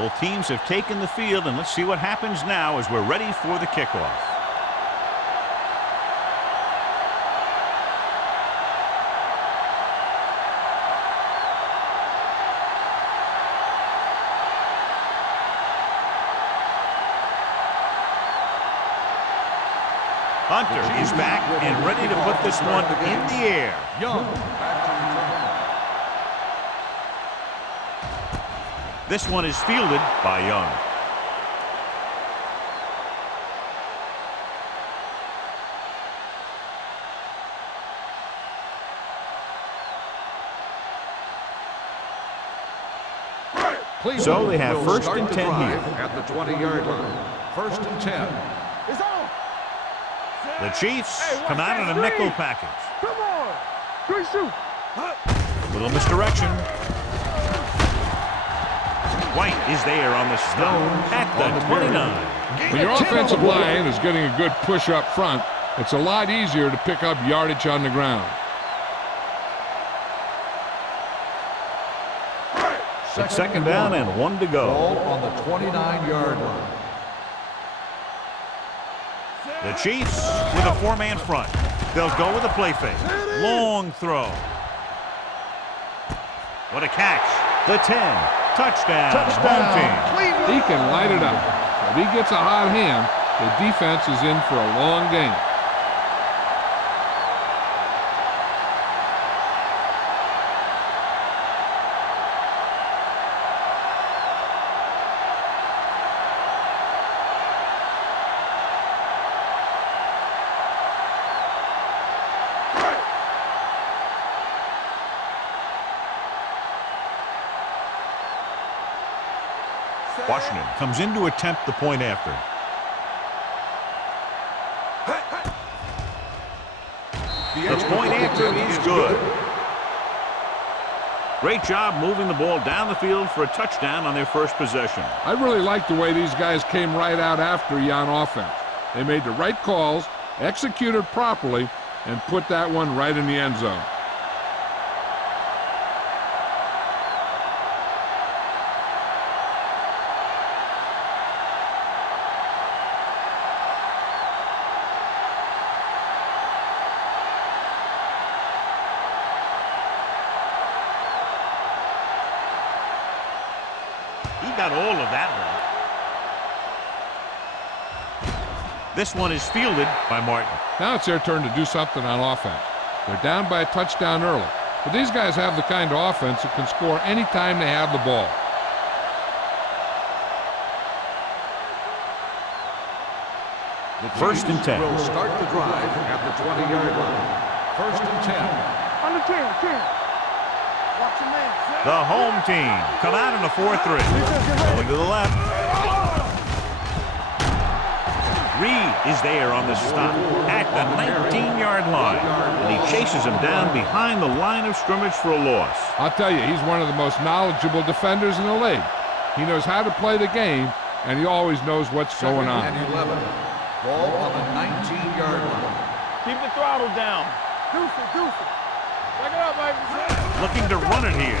Both teams have taken the field, and let's see what happens now as we're ready for the kickoff. Hunter is back and ready to put this one in the air. Young. This one is fielded by Young. So they have first and 10 here. At the 20-yard line. First and 10. It's on. The Chiefs come out in a nickel package. Come on. 3 shoot. Little misdirection. White is there on the stop at the 29. When your offensive line is getting a good push up front, it's a lot easier to pick up yardage on the ground. It's second down and 1 to go. Ball on the 29-yard line. The Chiefs with a 4-man front. They'll go with a play fake. Long throw. What a catch. The 10. Touchdown. Home team. He can light it up. If he gets a hot hand, the defense is in for a long game. Washington comes in to attempt the point after. The point after is good. Great job moving the ball down the field for a touchdown on their first possession. I really like the way these guys came right out after you on offense. They made the right calls, executed properly, and put that one right in the end zone. He got all of that one. This one is fielded by Martin. Now it's their turn to do something on offense. They're down by a touchdown early, but these guys have the kind of offense that can score any time they have the ball. First and 10. Will start the drive at the 20-yard line. First and 10. On the 10. Watch your man. The home team come out in a 4-3. Going to the left. Reed is there on the stop at the 19-yard line. And he chases him down behind the line of scrimmage for a loss. I'll tell you, he's one of the most knowledgeable defenders in the league. He knows how to play the game, and he always knows what's going on. Second and 11. Ball on the 19-yard line. Keep the throttle down. Deuce it. Back it up, baby. Looking to run it here.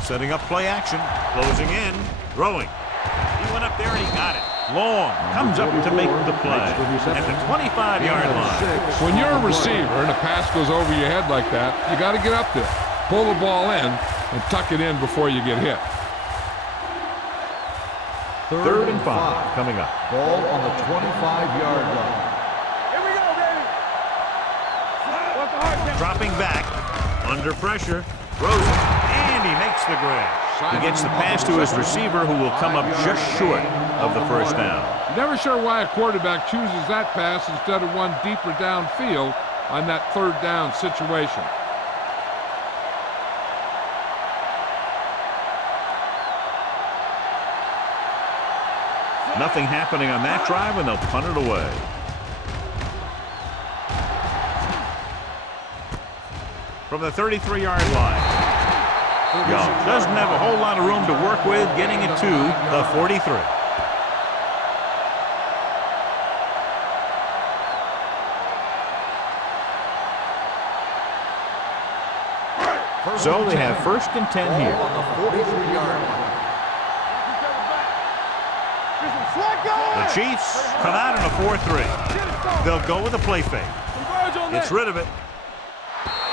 Setting up play action. Closing in. Throwing. He went up there and he got it. Long. Comes up to make the play. At the 25-yard line. When you're a receiver and a pass goes over your head like that, you got to get up there, pull the ball in, and tuck it in before you get hit. Third and 5 coming up. Ball on the 25-yard line. Here we go, baby. What's the hard count? Dropping back. Under pressure. Throws it. And he makes the grab. He gets the pass to his receiver, who will come up just short of the first down. Never sure why a quarterback chooses that pass instead of one deeper downfield on that third down situation. Nothing happening on that drive, and they'll punt it away. From the 33-yard line. Young doesn't have a whole lot of room to work with, getting it to the 43. So they have first and 10 here. On the 43-yard line. The Chiefs come out in a 4-3. They'll go with a play fake. Gets rid of it.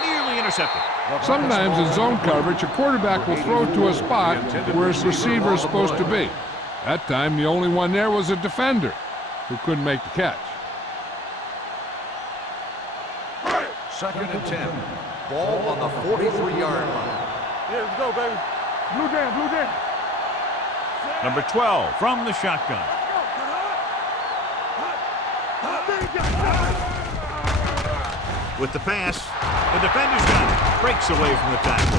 Nearly intercepted. Sometimes in zone coverage, a quarterback will throw to a spot where his receiver is supposed to be. That time, the only one there was a defender who couldn't make the catch. 2nd and 10. Ball on the 43-yard line. Yeah, let's go, baby. Blue down, blue down. Number 12 from the shotgun. With the pass, the defender's got it. Breaks away from the tackle.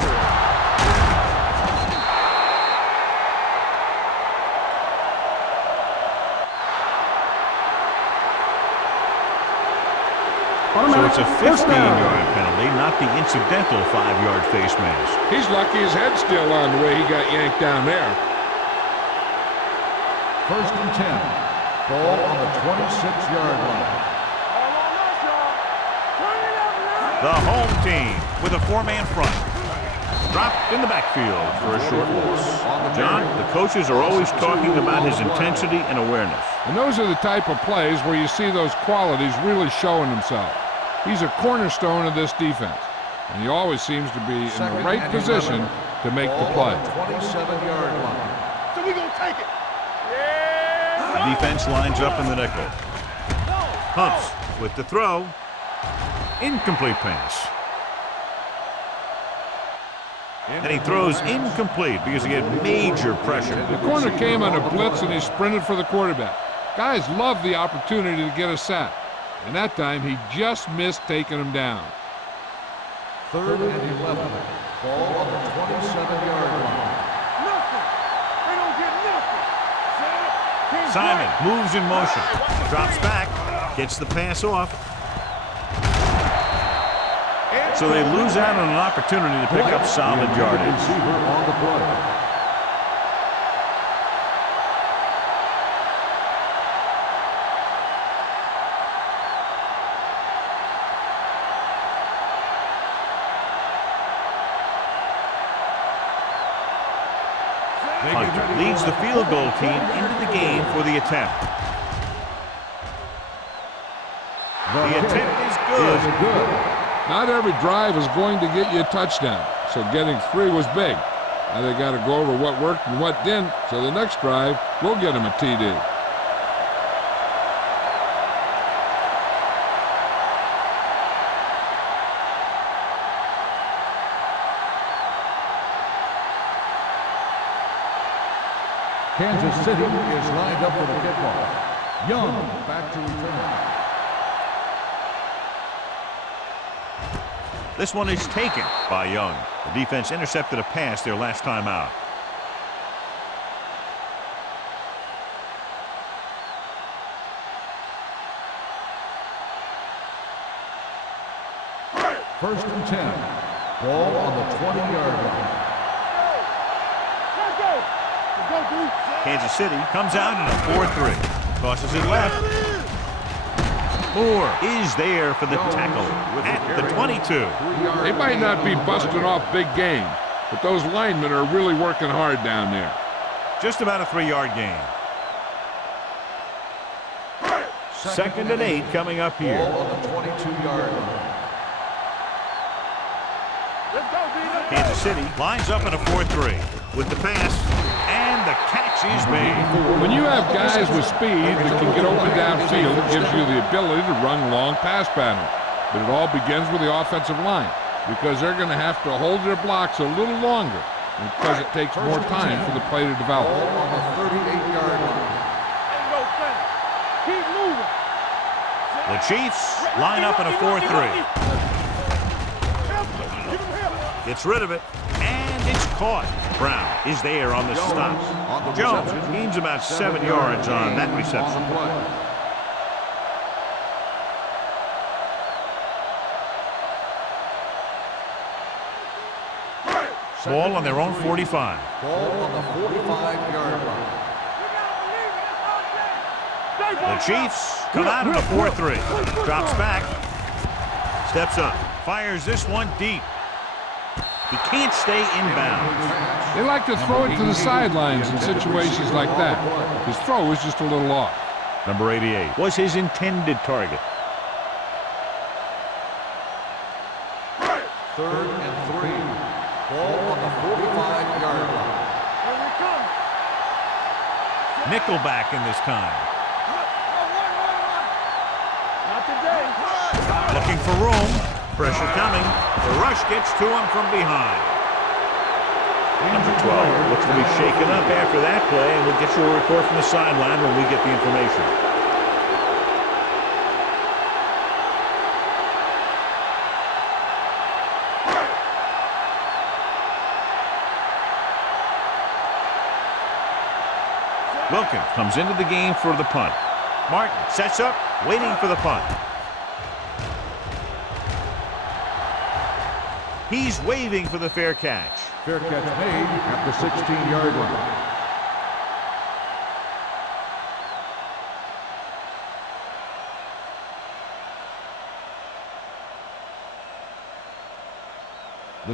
So it's a 15-yard penalty, not the incidental 5-yard face mask. He's lucky his head's still on the way he got yanked down there. 1st and 10. Ball on the 26-yard line. The home team with a 4-man front. Dropped in the backfield for a short loss. John, the coaches are always talking about his intensity and awareness. And those are the type of plays where you see those qualities really showing themselves. He's a cornerstone of this defense, and he always seems to be in the right position to make the play. 27-yard line. So we gonna take it. The defense lines up in the nickel. Humps with the throw. Incomplete pass. And he throws incomplete because he had major pressure. The corner came on a blitz and he sprinted for the quarterback. Guys love the opportunity to get a sack. And that time, he just missed taking him down. 3rd and 11. Ball on the 27-yard line. Nothing. They don't get nothing. Simon moves in motion. Drops back. Gets the pass off. So they lose out on an opportunity to pick up solid yardage. Receiver on the play. Hunter leads the field goal team into the game for the attempt. The attempt is good. Not every drive is going to get you a touchdown, so getting 3 was big. Now they got to go over what worked and what didn't, so the next drive will get him a TD. Kansas City is lined up for the kickoff. Young back to return. This one is taken by Young. The defense intercepted a pass their last time out. First and 10. Ball on the 20-yard line. Kansas City comes out in a 4-3. Tosses it left. Moore is there for the tackle at the 22. They might not be busting off big game, but those linemen are really working hard down there. Just about a 3-yard gain. 2nd and 8 coming up here. Ball on the 22-yard line. Kansas City lines up in a 4-3 with the pass, and the catch is made. When you have guys with speed that can get open downfield, it gives you the ability to run long pass patterns. But it all begins with the offensive line, because they're going to have to hold their blocks a little longer, because it takes more time for the play to develop. Ball on the 38-yard line. Keep moving. The Chiefs line up in a 4-3. Gets rid of it, and it's caught. Brown is there on the stop. Jones gains about 7 yards on that reception. Ball on their own 45. Ball on the 45-yard line. The Chiefs come out in a 4-3. Drops back. Steps up. Fires this one deep. He can't stay inbounds. They like to throw it to the sidelines in situations like that. His throw was just a little off. Number 88 was his intended target. 3rd and 3. Ball on the 45-yard line. Here we come. Nickelback in this time. Not today. Looking for room. Pressure coming. The rush gets to him from behind. Number 12 looks to be shaken up after that play, and we'll get you a report from the sideline when we get the information. Wilkins comes into the game for the punt. Martin sets up, waiting for the punt. He's waving for the fair catch. Fair catch made at the 16-yard line.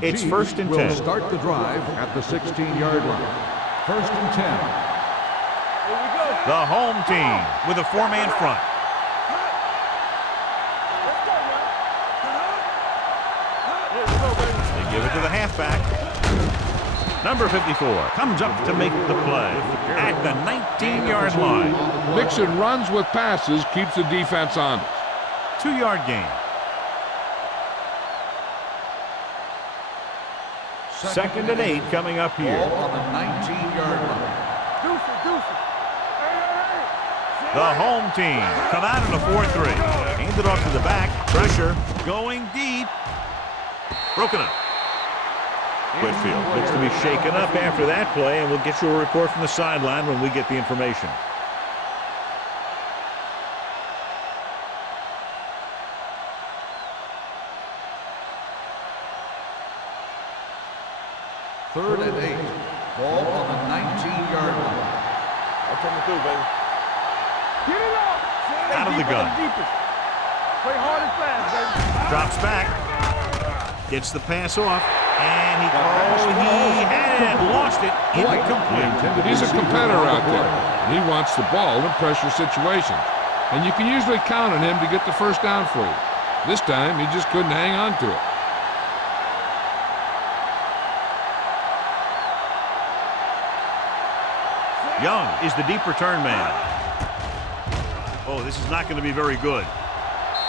It's 1st and 10. Will start the drive at the 16-yard line. 1st and 10. Here we go. The home team with a 4-man front. Let's go, man. Here we go, baby. They give it to the halfback. Number 54 comes up to make the play at the 19-yard line. Mixon runs with passes, keeps the defense honest. 2-yard gain. 2nd and 8 coming up here. Ball on the 19-yard line. Deuce it, deuce it. Hey. The home team come out in a 4-3. Hand it off to the back. Pressure going deep. Broken up. Whitfield looks to be shaken up after that play, and we'll get you a report from the sideline when we get the information. Third and 8. Ball on the 19-yard line. I'm coming through, baby. Get it up. Out of the gun. Deepest. Play hard and fast, baby. Drops back. Gets the pass off. And he had lost it. Incomplete. He's a competitor out there. And he wants the ball in pressure situations. And you can usually count on him to get the first down for you. This time, he just couldn't hang on to it. Young is the deep return man. Oh, this is not going to be very good.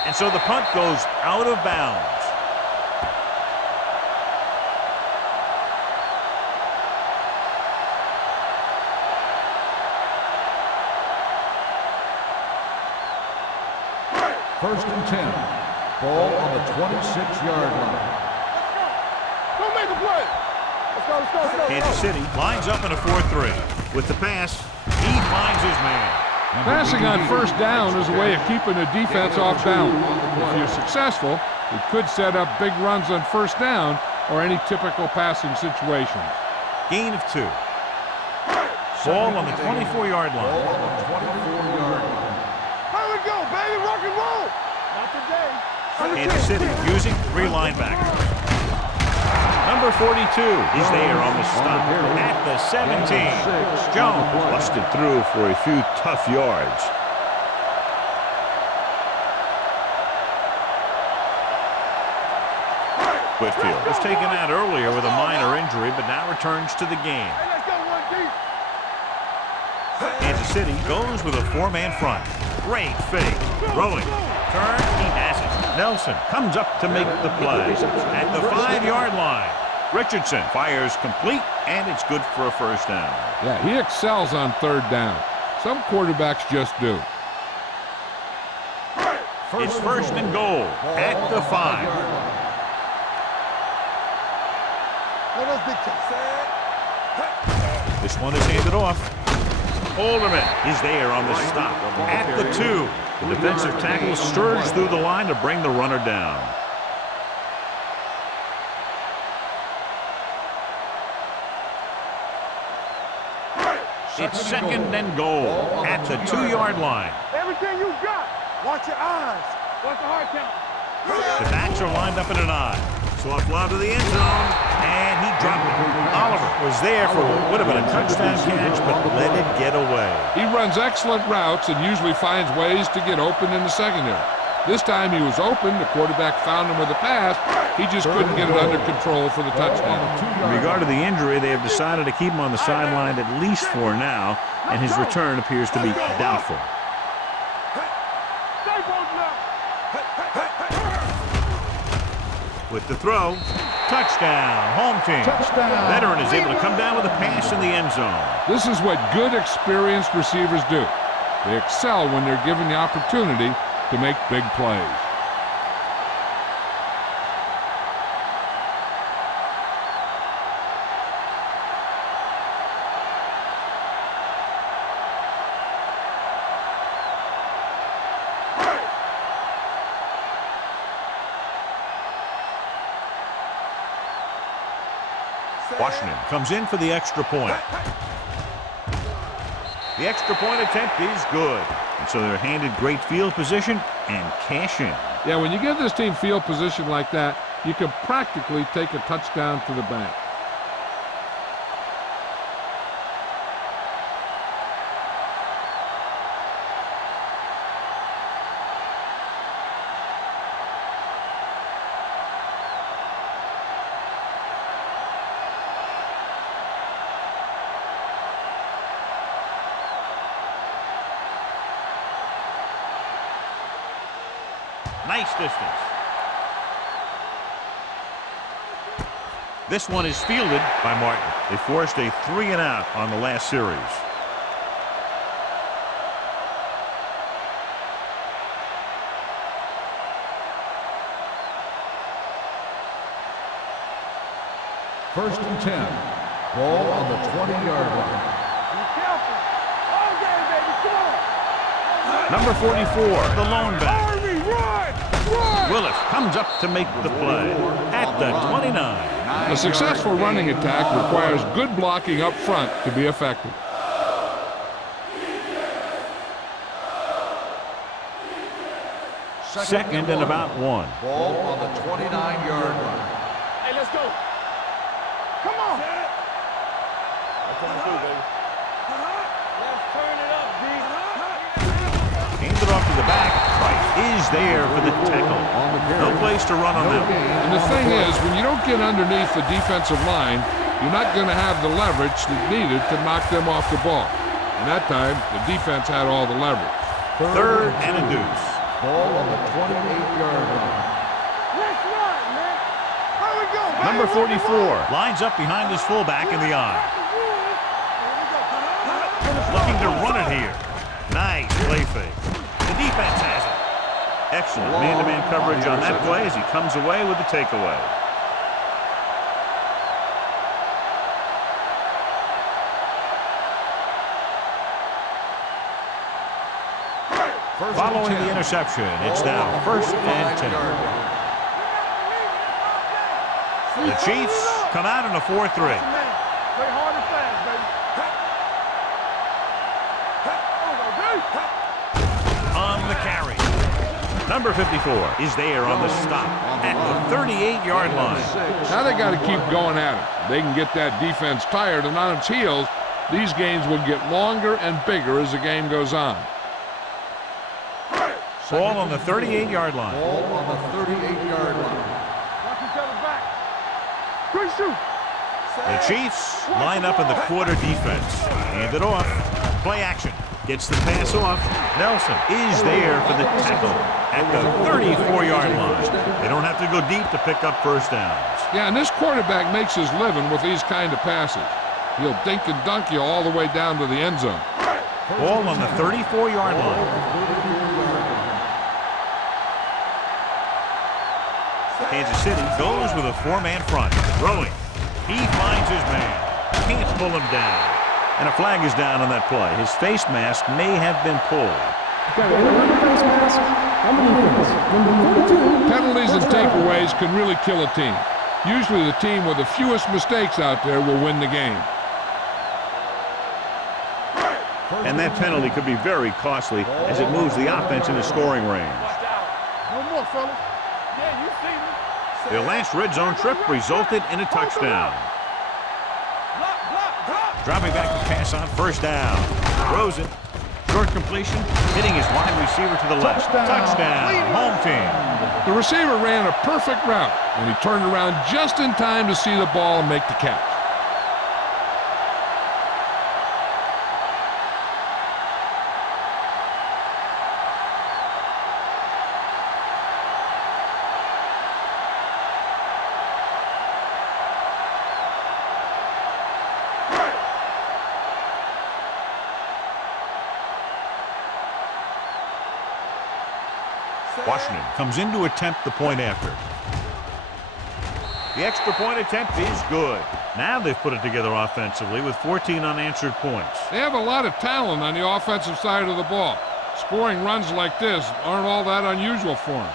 And so the punt goes out of bounds. First and 10. Ball on the 26-yard line. Don't make a play. Let's go, let's go, let's go. Kansas City lines up in a 4-3. With the pass, he finds his man. Passing on first down is a way of keeping the defense off balance. If you're successful, it could set up big runs on first down or any typical passing situations. Gain of 2. Ball on the 24-yard Ball line. on the 24-yard line. Here we go, baby. Rock and roll. Not today. Kansas City using 3 linebackers. Number 42 is there on the stop at the 17. Jones busted through for a few tough yards. Whitfield was taken out earlier with a minor injury, but now returns to the game. Hey, let's go, one deep. Kansas City goes with a 4-man front. Great fake. Throwing. Turn. He has it. Nelson comes up to make the play at the 5-yard line. Richardson fires complete, and it's good for a first down. Yeah, he excels on third down. Some quarterbacks just do. It's first and goal at the 5. This one is handed off. Holderman is there on the stop at the 2. The defensive tackle surged through the line to bring the runner down. It's second and goal at the 2-yard line. Everything you got. Watch your eyes. Watch the hard count. The backs are lined up in an I. Soft lob to the end zone, and he dropped it. Oliver was there for what would have been a touchdown catch, but let it get away. He runs excellent routes and usually finds ways to get open in the secondary. This time he was open. The quarterback found him with a pass. He just couldn't get it under control for the touchdown. In regard to the injury, they have decided to keep him on the sideline at least for now, and his return appears to be doubtful. With the throw, touchdown, home team. Touchdown. Veteran is able to come down with a pass in the end zone. This is what good, experienced receivers do. They excel when they're given the opportunity to make big plays. Washington comes in for the extra point. The extra point attempt is good. And so they're handed great field position and cash in. Yeah, when you give this team field position like that, you can practically take a touchdown to the bank. Nice distance. This one is fielded by Martin. They forced a 3-and-out on the last series. First and 10. Ball on the 20-yard line. Number 44, the lone back. Willis comes up to make the play at the 29. A successful running attack requires good blocking up front to be effective. Second and about 1. Ball on the 29-yard line. Hey, let's go. Come on. That's what I'm doing, baby. Let's turn it up, D. Hands it off to the back. Price is there for the tackle. No place to run on that one. And the thing is, when you don't get underneath the defensive line, you're not going to have the leverage that's needed to knock them off the ball. And that time, the defense had all the leverage. Third and a deuce. Ball on the 28-yard line. Let's run, man. Here we go, baby. Number 44 lines up behind his fullback in the eye. Looking to run it here. Nice play fake. The defense has it. Excellent man-to-man coverage on that play as he comes away with the takeaway. Following the interception, it's now first and 10. The Chiefs come out in a 4-3. Play hard and fast, baby. On the carry. Number 54 is there on the stop at the 38-yard line. Now they got to keep going at it. They can get that defense tired and on its heels. These games will get longer and bigger as the game goes on. Ball on the 38-yard line. Ball on the 38-yard line. Watch each other back. Quick shoot. The Chiefs line up in the quarter defense. Hand it off. Play action. Gets the pass off. Nelson is there for the tackle at the 34-yard line. They don't have to go deep to pick up first downs. Yeah, and this quarterback makes his living with these kind of passes. He'll dink and dunk you all the way down to the end zone. Ball on the 34-yard line. Kansas City goes with a 4-man front. Throwing. He finds his man. Can't pull him down. And a flag is down on that play. His face mask may have been pulled. Penalties and takeaways can really kill a team. Usually the team with the fewest mistakes out there will win the game. And that penalty could be very costly as it moves the offense into scoring range. Watch out. No more, fellas. Yeah, you see me. Their last red zone trip resulted in a touchdown. Dropping back to pass on first down. Throws it. Short completion, hitting his wide receiver to the left. Touchdown, home team. The receiver ran a perfect route, and he turned around just in time to see the ball and make the catch. Washington comes in to attempt the point after. The extra point attempt is good. Now they've put it together offensively with 14 unanswered points. They have a lot of talent on the offensive side of the ball. Scoring runs like this aren't all that unusual for them.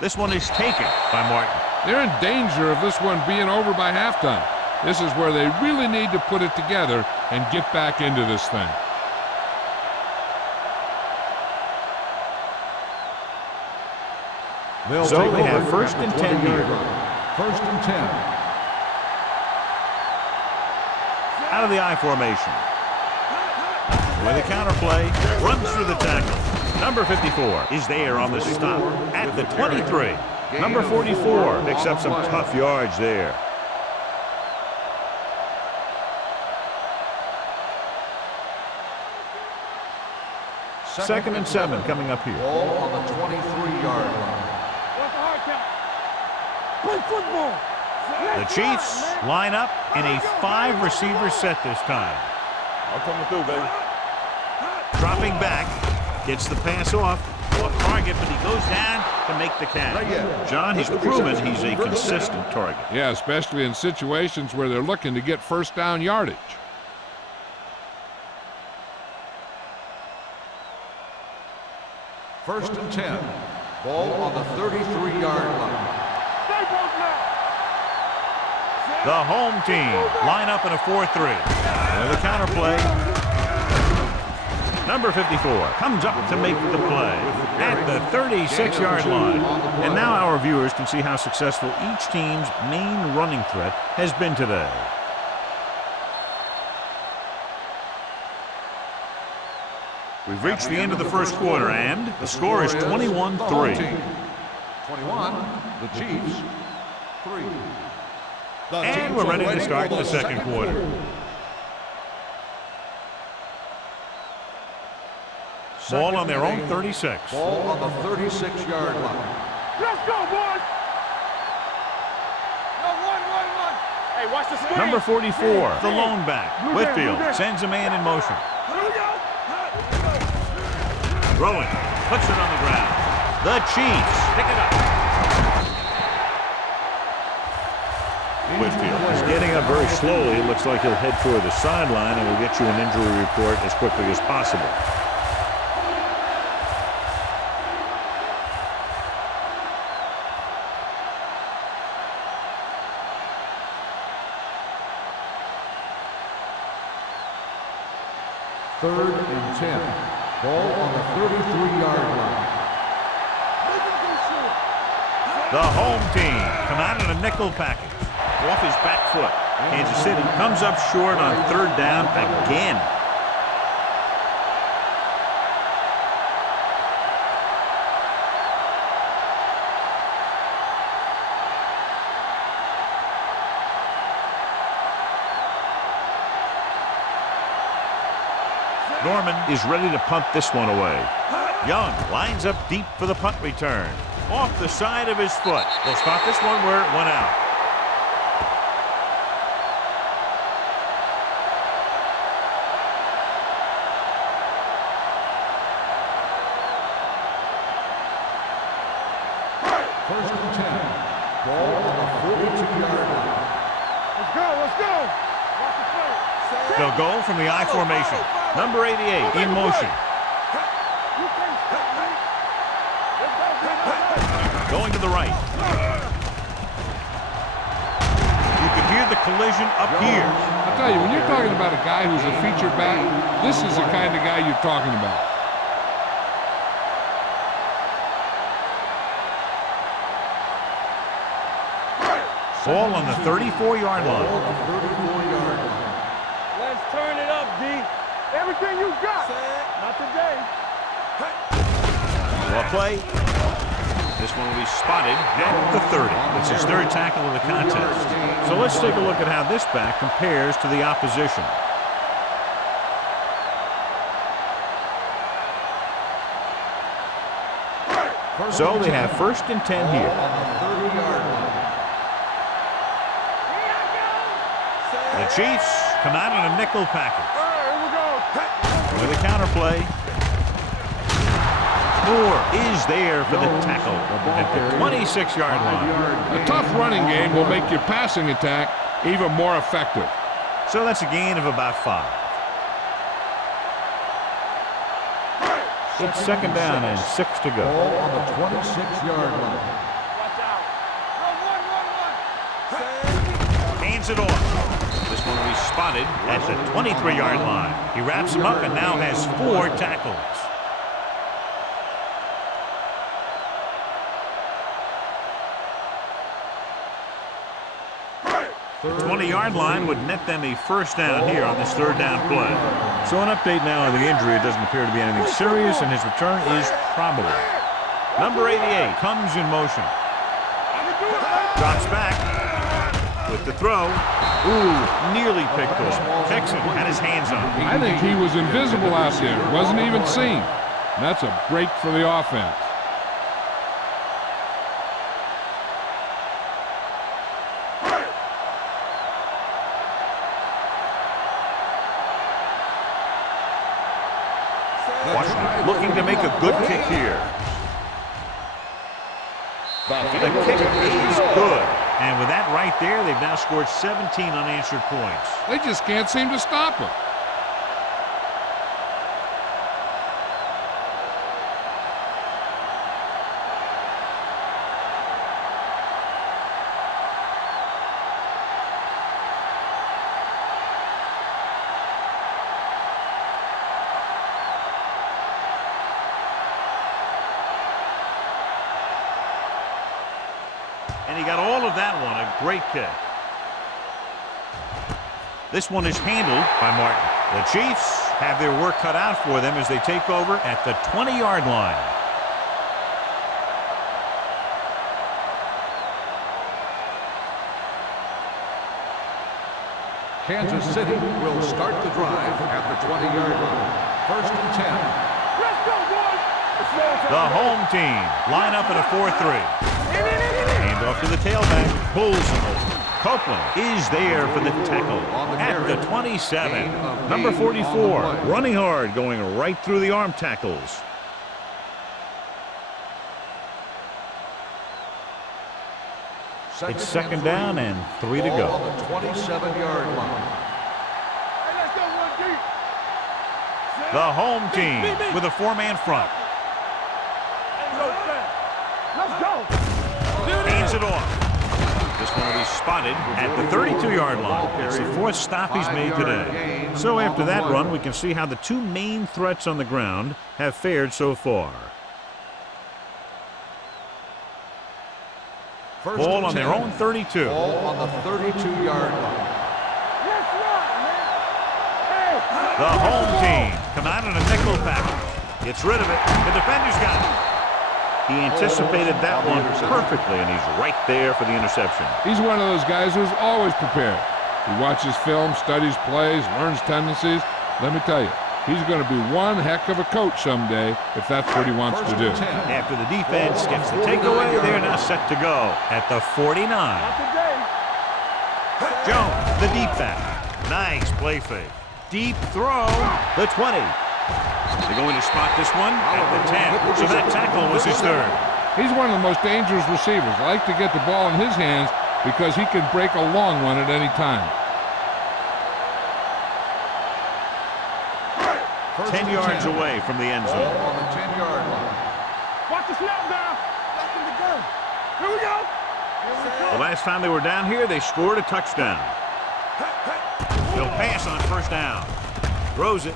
This one is taken by Martin. They're in danger of this one being over by halftime. This is where they really need to put it together and get back into this thing. So they have first and 10 here. First and 10. Out of the I formation. With a counter play, runs through the tackle. Number 54 is there on the stop at the 23. Number 44 picks up some tough yards there. Second and 7 coming up here. Ball on the 23-yard line. Play football. The Chiefs line up in a 5-receiver set this time. I'm coming through, baby. Dropping back, gets the pass off target, but he goes down to make the catch. John, he's proven he's a consistent target. Yeah, especially in situations where they're looking to get first down yardage. First and 10. Ball on the 33-yard line. The home team line up in a 4-3. With a counter play. Number 54 comes up to make the play at the 36-yard line. And now our viewers can see how successful each team's main running threat has been today. We've reached the end of the first quarter, and the score is 21-3. 21, the Chiefs, 3. And we're ready to start the second quarter. Ball on their own 36. Ball on the 36-yard line. Let's go, boys. No, one. Hey, watch the screen. Number 44, the lone back. Whitfield sends a man in motion. Throwing, puts it on the ground. The Chiefs pick it up. Whitfield is getting up very slowly. It looks like he'll head toward the sideline, and we'll get you an injury report as quickly as possible. Third and 10. Ball on the 33-yard line. The home team come out in a nickel package. Off his back foot. Kansas City comes up short on third down again. Norman is ready to punt this one away. Young lines up deep for the punt return. Off the side of his foot. They'll stop this one where it went out. First and 10. Ball on the 42-yard line. Let's go. They'll go from the I formation. Number 88 in motion. Going to the right. You can hear the collision up here. I'll tell you, when you're talking about a guy who's a featured back, this is the kind of guy you're talking about. Ball on the 34-yard line. Let's turn it up, D. Everything you got. Not today. Well play. This one will be spotted at the 30. It's his third tackle of the contest. So let's take a look at how this back compares to the opposition. So they have 1st and 10 here. The Chiefs come out on a nickel package. With a counterplay. Moore is there for the tackle at the 26-yard line. A tough running game will make your passing attack even more effective. So that's a gain of about 5. It's 2nd down and 6 to go. Ball on the 26-yard line. Watch out. Run. Hands it off. This one will be spotted at the 23-yard line. He wraps him up and now has 4 tackles. The 20-yard line would net them a 1st down here on this 3rd down play. So an update now on the injury. It doesn't appear to be anything serious, and his return is probable. Number 88 comes in motion. Drops back with the throw. Ooh, nearly picked off. Texan had his hands on him. I think he was invisible out there. Wasn't even seen. And that's a break for the offense. Washington looking to make a good kick here. The kick is good. And with that right there, they've now scored 17 unanswered points. They just can't seem to stop him. And he got all of that one, a great kick. This one is handled by Martin. The Chiefs have their work cut out for them as they take over at the 20-yard line. Kansas City will start the drive at the 20-yard line. 1st and 10. Let's go, boys. The home team line up in a 4-3. Hand off to the tailback. Pulls him over. Copeland is there for the tackle at the 27. Number 44, running hard, going right through the arm tackles. It's 2nd down and 3 to go. On the 27-yard line. Hey, let's go, one deep. The home team with a 4-man front. Let's go. Hands it off. This one will be spotted at the 32-yard line. It's the 4th stop he's made today. So after that run, we can see how the 2 main threats on the ground have fared so far. Ball on their own 32. Ball on the 32-yard line. Let's rock, man. Hey. The home team come out in a nickel package. Gets rid of it. The defender's got it. He anticipated that one perfectly, and he's right there for the interception. He's one of those guys who's always prepared. He watches film, studies plays, learns tendencies. Let me tell you, he's going to be one heck of a coach someday if that's what he wants to do. After the defense gets the takeaway, they're now set to go at the 49. Not today. Jones, the deep back. Nice play fake. Deep throw, the 20. They're going to spot this one at the 10. So that tackle was his 3rd. He's one of the most dangerous receivers. I like to get the ball in his hands because he can break a long one at any time. First 10 and yards 10. away from the end Ball zone. on the 10-yard line. Watch the snap down. Back in the gun. Here we go. Here we The go. last time they were down here, they scored a touchdown. He'll pass on first down. Throws it.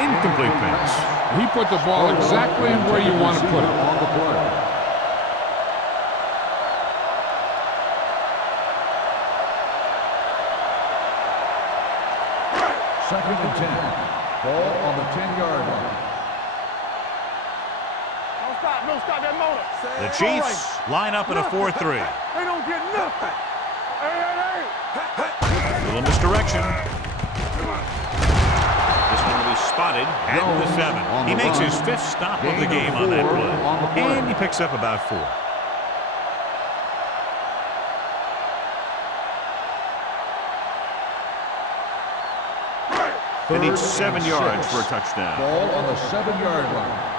Incomplete pass. He put the ball exactly where you want to put it. On the play. Second and 10. Ball on the 10-yard line. Don't stop that motor. The Chiefs line up in a 4-3. They don't get nothing. Hey. Little misdirection. This one will be spotted at the 7. He makes his 5th stop of the game on that play. And he picks up about 4. They need 7 yards for a touchdown. Ball on the 7-yard line.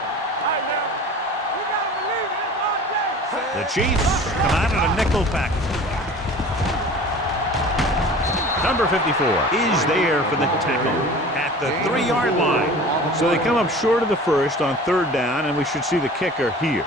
The Chiefs come out in a nickel package. Number 54 is there for the tackle at the 3-yard line. So they come up short of the first on 3rd down, and we should see the kicker here.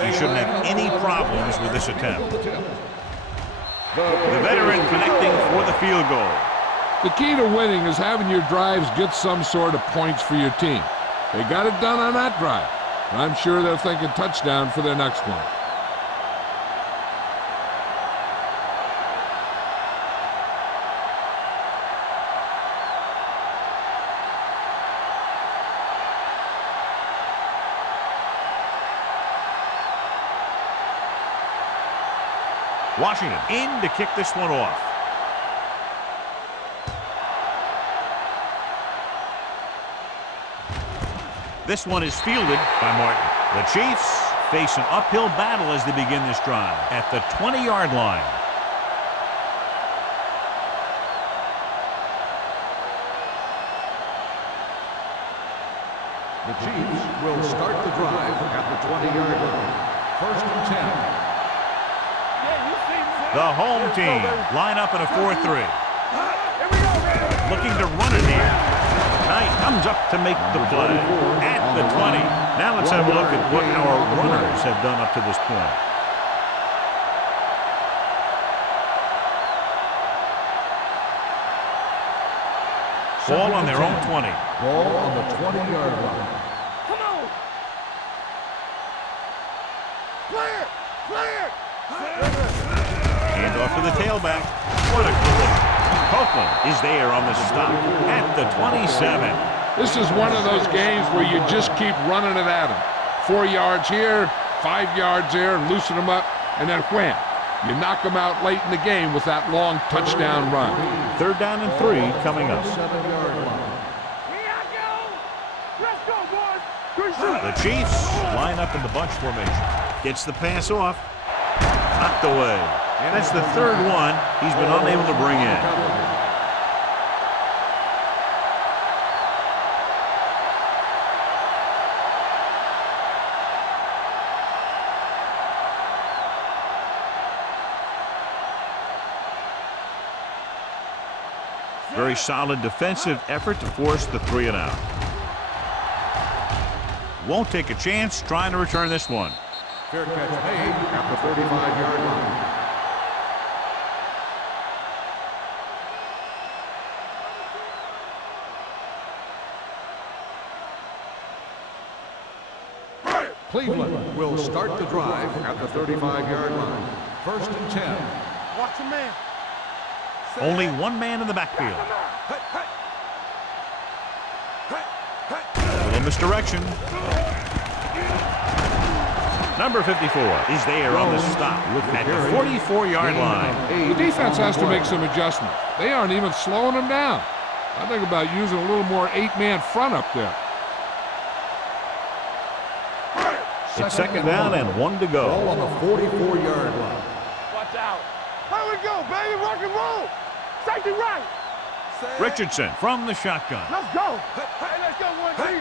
He shouldn't have any problems with this attempt. The veteran connecting for the field goal. The key to winning is having your drives get some sort of points for your team. They got it done on that drive. And I'm sure they're thinking touchdown for their next one. Washington in to kick this one off. This one is fielded by Martin. The Chiefs face an uphill battle as they begin this drive at the 20-yard line. The Chiefs will start the drive at the 20-yard line. First and 10. The home team line up in a 4-3. Looking to run it here. Knight comes up to make the play at the 20. Now let's have a look at what our runners have done up to this point. Ball on their own 20. Ball on the 20-yard line. Come on. Clear. Clear. Hand off to the tailback. What a goal. Copeland is there on the stop at the 27. This is one of those games where you just keep running it at them. 4 yards here, 5 yards there, and loosen them up, and then wham. You knock them out late in the game with that long touchdown run. 3rd down and 3 coming up. 7-yard line. Here I go. Let's go, boys. The Chiefs line up in the bunch formation. Gets the pass off. Knocked away. And that's the 3rd one he's been unable to bring in. Very solid defensive effort to force the 3 and out. Won't take a chance trying to return this one. Fair catch made at the 35-yard line. Cleveland will start the drive at the 35-yard line. First and 10. Watch a man. Only one man in the backfield. A little misdirection. Number 54 is there on the stop at the 44-yard line. The defense has to make some adjustments. They aren't even slowing them down. I think about using a little more 8-man front up there. It's 2nd down and 1 to go. Ball on the 44-yard line. Watch out. Here we go, baby. Rock and roll. Safety right. Richardson from the shotgun. Let's go. Hey, let's go, 1-3.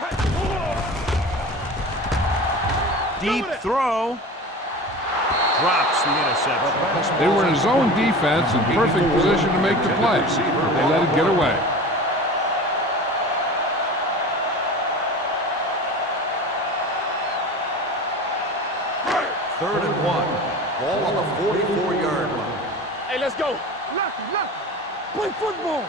deep throw. Drops the interception. They were in zone defense in perfect position to make the play. They let it get away. Third and 1. Ball on the 44-yard line. Hey, let's go. Look. Play football.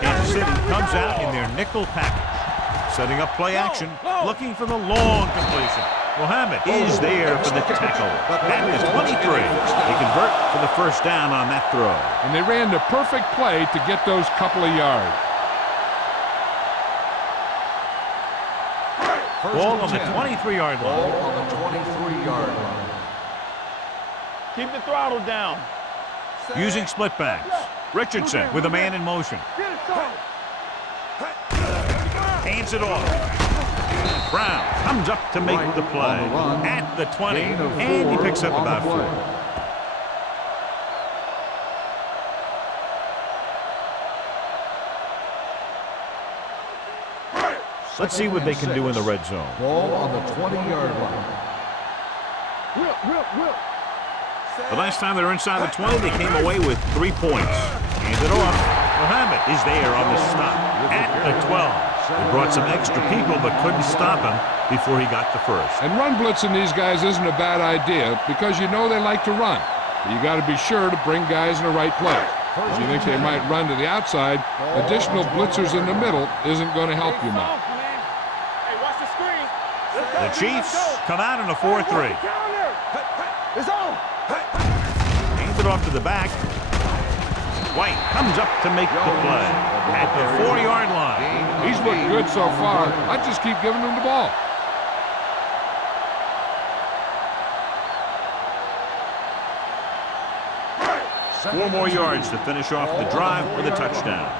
Kansas City comes out in their nickel package. Setting up play action. Looking for the long completion. Mohammed is there for the tackle. At the 23. They convert for the first down on that throw. And they ran the perfect play to get those couple of yards. Ball on the 23-yard line. Ball on the 23-yard line. Keep the throttle down. Using split backs. Richardson with a man in motion. Hands it off. Brown comes up to make the play. At the 20. And he picks up about 4. Let's see what they can do in the red zone. Ball on the 20-yard line. Whip. The last time they were inside the 20, they came away with 3 points. Hand it off. Mohammed is there on the stop. At the 12. They brought some extra people but couldn't stop him before he got the first. And run blitzing these guys isn't a bad idea because you know they like to run. But you got to be sure to bring guys in the right place. If you think they might run to the outside, additional blitzers in the middle isn't going to help you much. Hey, watch the screen. The Chiefs come out in a 4-3. It's on. Hands it off to the back. White comes up to make the play at the 4-yard line. He's looked good so far. I just keep giving him the ball. Four more yards to finish off the drive with a touchdown.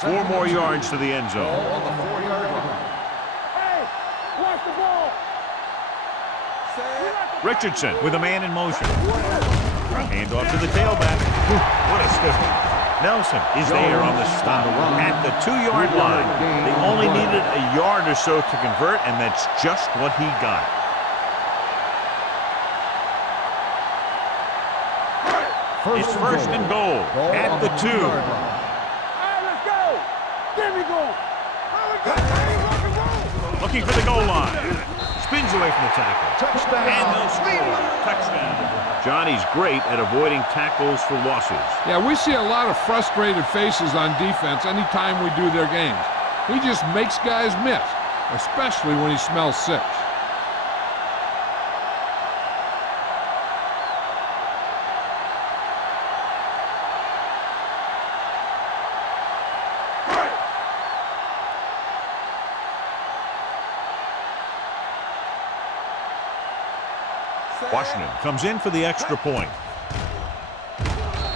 Four more yards to the end zone. Ball on the 4-yard line. Hey, watch the ball. Richardson with a man in motion. Hand off to the tailback. What a stiff one. Nelson is there on the stop at the 2-yard line. They only needed a yard or so to convert, and that's just what he got. It's first and goal at the 2. Looking for the goal line. Spins away from the tackle. Touchdown. And they'll score. Touchdown. Johnny's great at avoiding tackles for losses. Yeah, we see a lot of frustrated faces on defense anytime we do their games. He just makes guys miss, especially when he smells sick. Washington comes in for the extra point.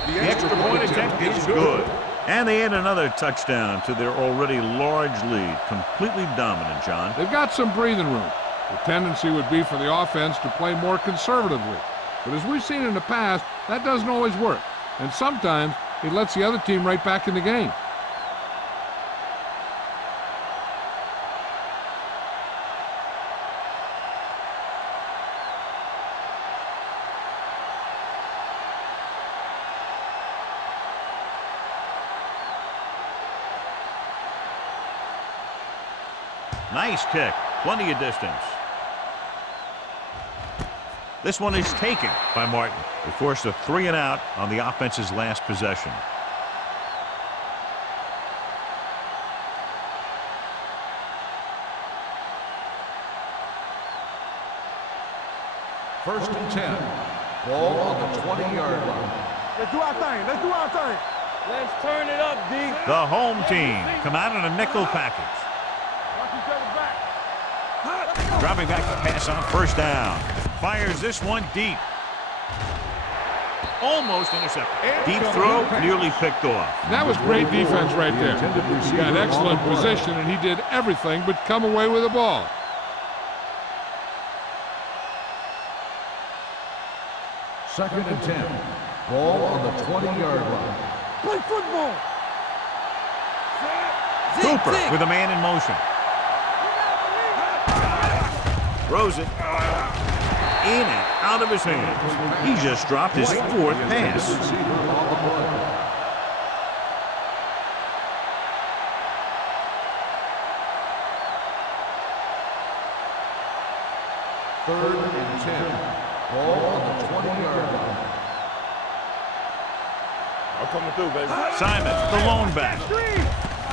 The extra point attempt is good. And they add another touchdown to their already large lead. Completely dominant, John. They've got some breathing room. The tendency would be for the offense to play more conservatively. But as we've seen in the past, that doesn't always work. And sometimes it lets the other team right back in the game. Nice kick. Plenty of distance. This one is taken by Martin. They forced a 3-and-out on the offense's last possession. First and 10. Ball on the 20-yard line. Let's do our thing. Let's turn it up, D. The home team come out in a nickel package. Watch each other back. Dropping back to pass on first down. Fires this one deep. Almost intercepted. Deep throw, nearly picked off. That was great defense right there. He got excellent position, and he did everything but come away with the ball. Second and 10. Ball on the 20-yard line. Play football. Cooper with a man in motion. Throws it. In and out of his hands. He just dropped his fourth pass. Receiver on the play. Third and 10. Ball on the 20-yard line. I'm coming through, baby. Simon, the lone back.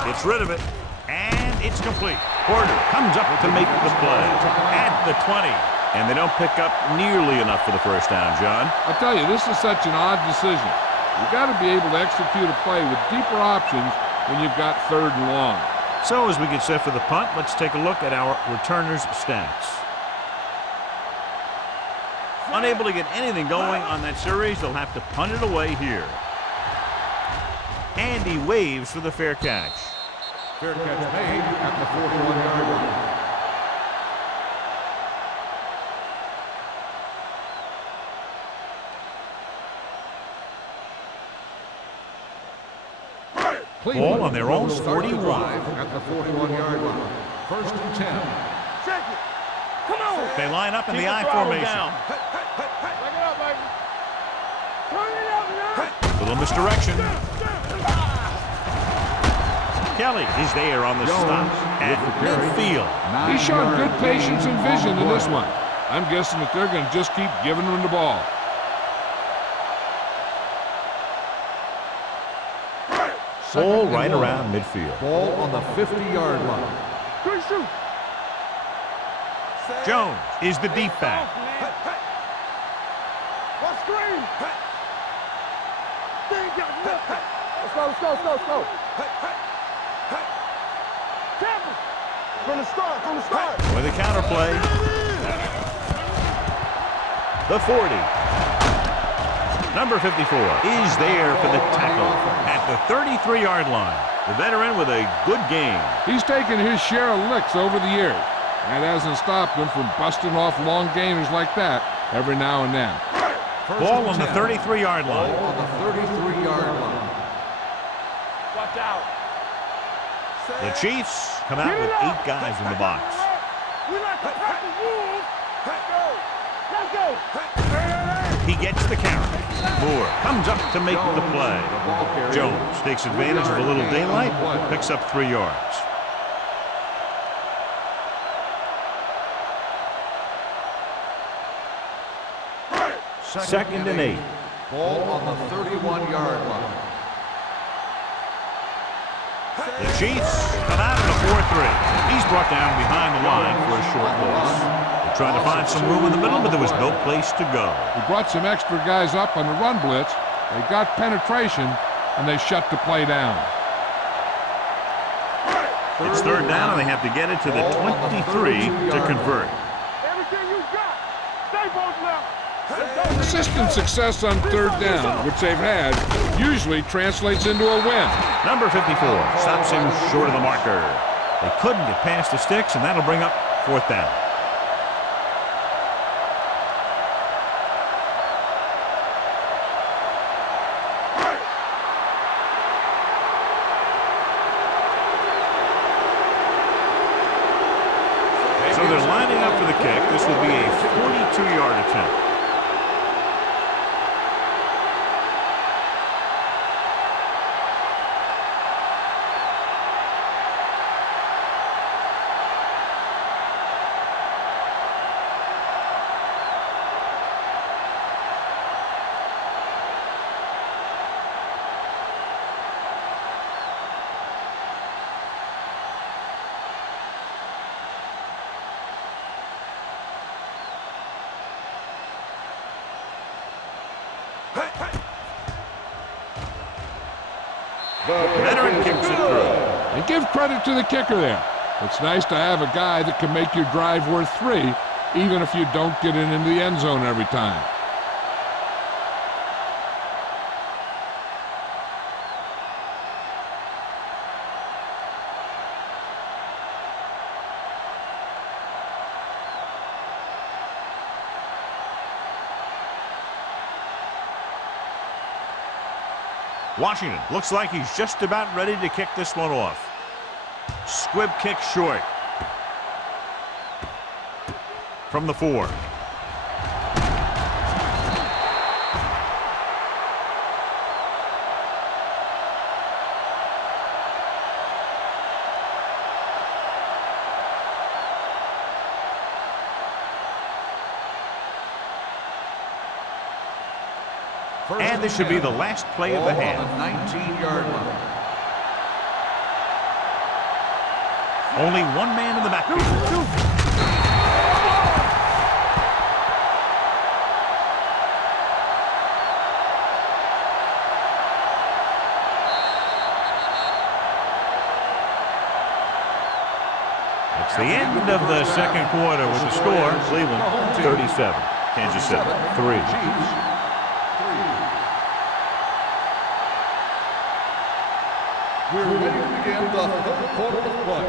Gets rid of it, and it's complete. Porter comes up to make the play at the 20. And they don't pick up nearly enough for the first down, John. I tell you, this is such an odd decision. You've got to be able to execute a play with deeper options when you've got third and long. So as we get set for the punt, let's take a look at our returners' stats. Unable to get anything going on that series, they'll have to punt it away here. And he waves for the fair catch. Fair catch made at the 41-yard line. Ball on their own 41. At the 41-yard line. First and 10. Check it. Come on. They line up in Keep the I throttle formation. down. Back it up, baby. Turn it up now. Little misdirection. Kelly is there on the stop at midfield. He showed good patience and vision in this one. I'm guessing that they're going to just keep giving him the ball. Ball right around midfield. Ball on the 50-yard line. Good shoot. Jones is the deep back. What screen? They ain't got nothing. Let's go. Tampa. From the start. With a counterplay. The 40. Number 54 is there for the tackle at the 33-yard line. The veteran with a good game. He's taken his share of licks over the years. That hasn't stopped him from busting off long games like that every now and then. Ball on the 33-yard line. Ball on the 33-yard line. Watch out. The Chiefs come out with 8 guys in the box. We like to pack the wolves. Let's go. He gets the carry. Moore comes up to make the play. Jones takes advantage of a little daylight, picks up 3 yards. Second and 8. Ball on the 31-yard line. The Chiefs come out in a 4-3. He's brought down behind the line for a short loss. They're trying to find some room in the middle, but there was no place to go. He brought some extra guys up on the run blitz. They got penetration, and they shut the play down. It's third down, and they have to get it to the 23 to convert. Everything you got. Stay both left. Consistent success on third down, which they've had, usually translates into a win. Number 54 stops him short of the marker. They couldn't get past the sticks, and that'll bring up fourth down. So they're lining up for the kick. This will be a 42-yard attempt. The veteran kicks it through. And give credit to the kicker there. It's nice to have a guy that can make your drive worth 3, even if you don't get it into the end zone every time. Washington looks like he's just about ready to kick this one off. Squib kick short. From the 4. And this should be the last play of the half. 19-yard line. Only one man in the backfield. It's the end of the second quarter with the score. Cleveland 37, Kansas City 3. We're ready to begin the third quarter of play.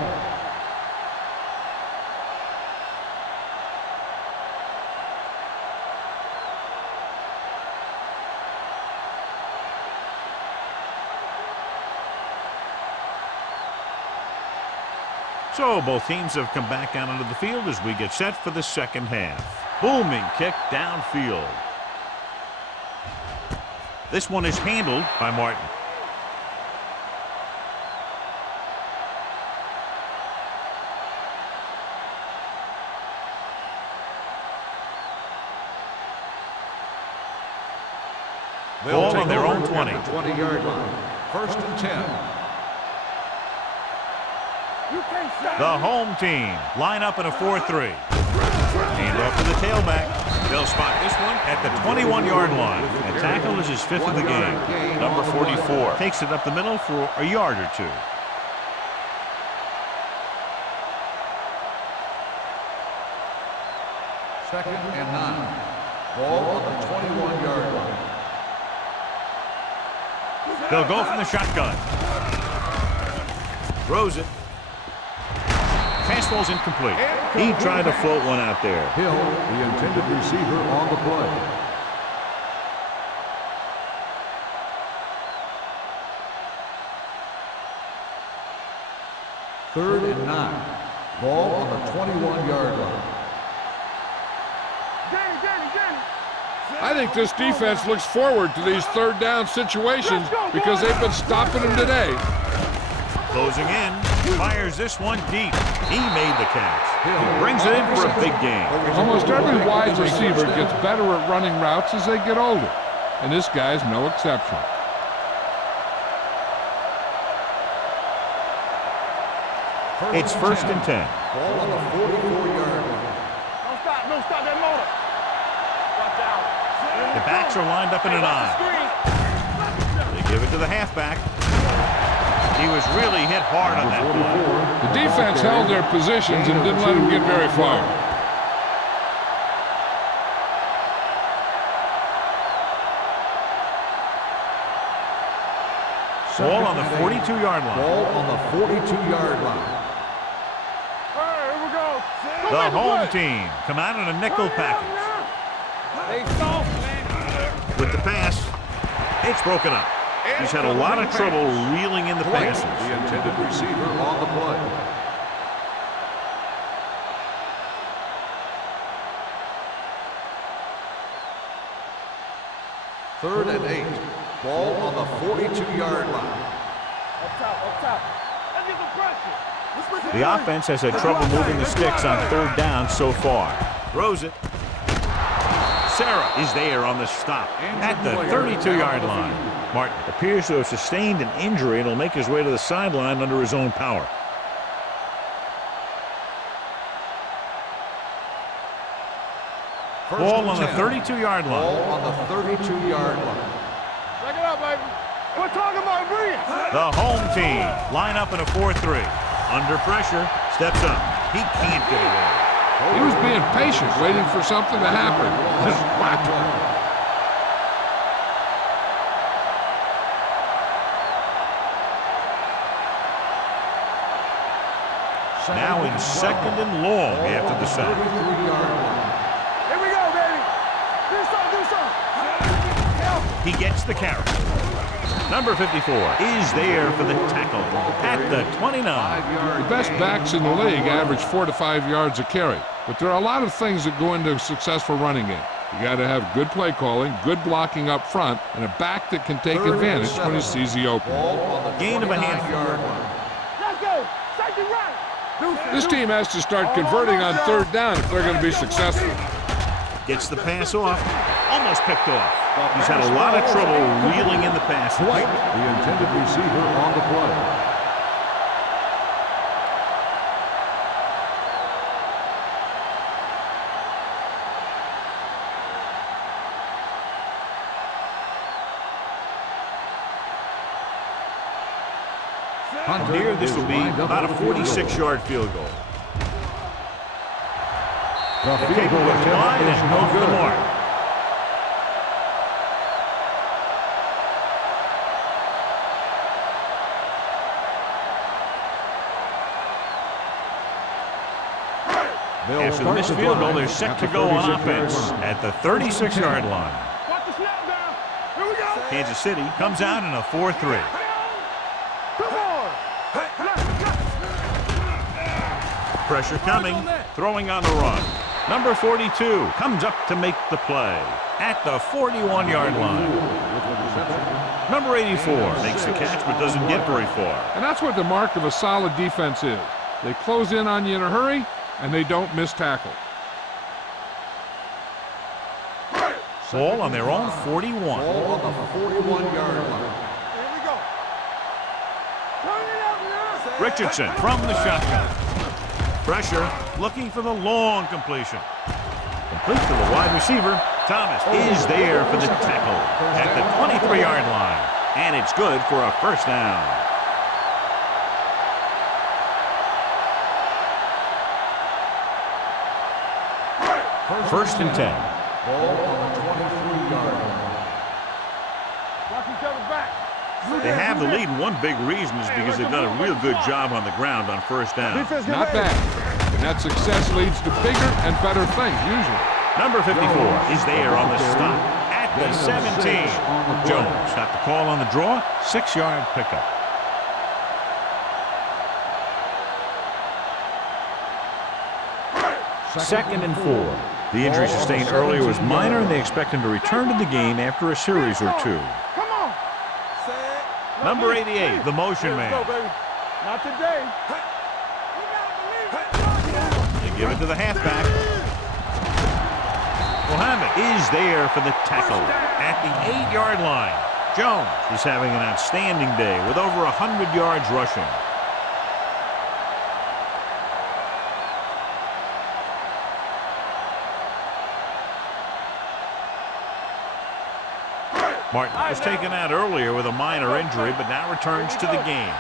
So both teams have come back out onto the field as we get set for the second half. Booming kick downfield. This one is handled by Martin. Ball on their own 20. 20-yard line. First and 10. The home team line up in a 4-3. Hand off to the tailback. They'll spot this one at the 21-yard line. And tackle is his 5th of the game. Number 44 takes it up the middle for a yard or 2. Second and 9. Ball on the 21-yard line. They'll go from the shotgun. Throws it. Fastball's incomplete. He tried to float one out there. Hill, the intended receiver on the play. Third and 9. Ball on the 21-yard line. I think this defense looks forward to these third down situations because they've been stopping them today. Closing in, fires this one deep. He made the catch. He brings it in for a big game. Almost every wide receiver gets better at running routes as they get older, and this guy's no exception. It's first and 10. Ball on the 44-yard line. Don't stop that motor. Watch out. The backs are lined up in an eye. They give it to the halfback. He was really hit hard on that one. The defense held their positions and didn't let him get very far. Ball on the 42-yard line. Ball on the 42-yard line. Here we go. The home team come out in a nickel package. They soft, man. With the pass, it's broken up. He's had a lot of trouble reeling in the passes. The intended receiver on the play. Third and 8. Ball on the 42-yard line. Up top. Let's get some pressure. The offense has had trouble moving the sticks on third down so far. Throws it. Sarah is there on the stop at the 32-yard line. Martin appears to have sustained an injury and will make his way to the sideline under his own power. Ball on the 32-yard line. Ball on the 32-yard line. Check it out, baby. We're talking about breathe. The home team line up in a 4-3. Under pressure, steps up. He can't get away. He was being patient, waiting for something to happen. Whack. Now in second and long after the sack. 33-yard line. Here we go, baby. Do something. He gets the carry. Number 54 is there for the tackle at the 29. The best backs in the league average 4 to 5 yards a carry, but there are a lot of things that go into a successful running game. You got to have good play calling, good blocking up front, and a back that can take advantage when he sees the opening. Gain of a handful. Let's go. Safety right. This team has to start converting on third down if they're going to be successful. Gets the pass off. Almost picked off. He's had a lot of trouble reeling in the passes. Dwight, the intended receiver on the play. From here, this will be about a 46-yard field goal. The The field kick goal was wide attempt is and no off the good. mark. After the missed field goal, they're set to go on offense at the 36-yard line. Watch the snap down. Here we go. Kansas City comes out in a 4-3. Come on. Pressure coming, throwing on the run. Number 42 comes up to make the play at the 41-yard line. Number 84 makes the catch but doesn't get very far. And that's what the mark of a solid defense is. They close in on you in a hurry, and they don't miss tackle. Ball on their own 41. Ball on the 41-yard line. Here we go. Turn it up now. Richardson from the shotgun. Pressure, looking for the long completion. Complete to the wide receiver. Thomas is there for the tackle at the 23-yard line. And it's good for a first down. First and 10. Ball on the 23-yard line. Watch each other back. They have the lead, and one big reason is because they've done a real good job on the ground on first down. Defense, get Not ready. bad. And that success leads to bigger and better things, usually. Number 54 is there on the stop at the 17. Jones got the call on the draw, 6-yard pickup. Second and 4. The injury sustained earlier was minor, and they expect him to return to the game after a series or two. Come on. Number 88, the motion Let's go, man. baby. Not today. They give it to the halfback. Mohammed is there for the tackle at the 8-yard line. Jones is having an outstanding day with over 100 yards rushing. Martin was taken out earlier with a minor injury, but now returns to the game.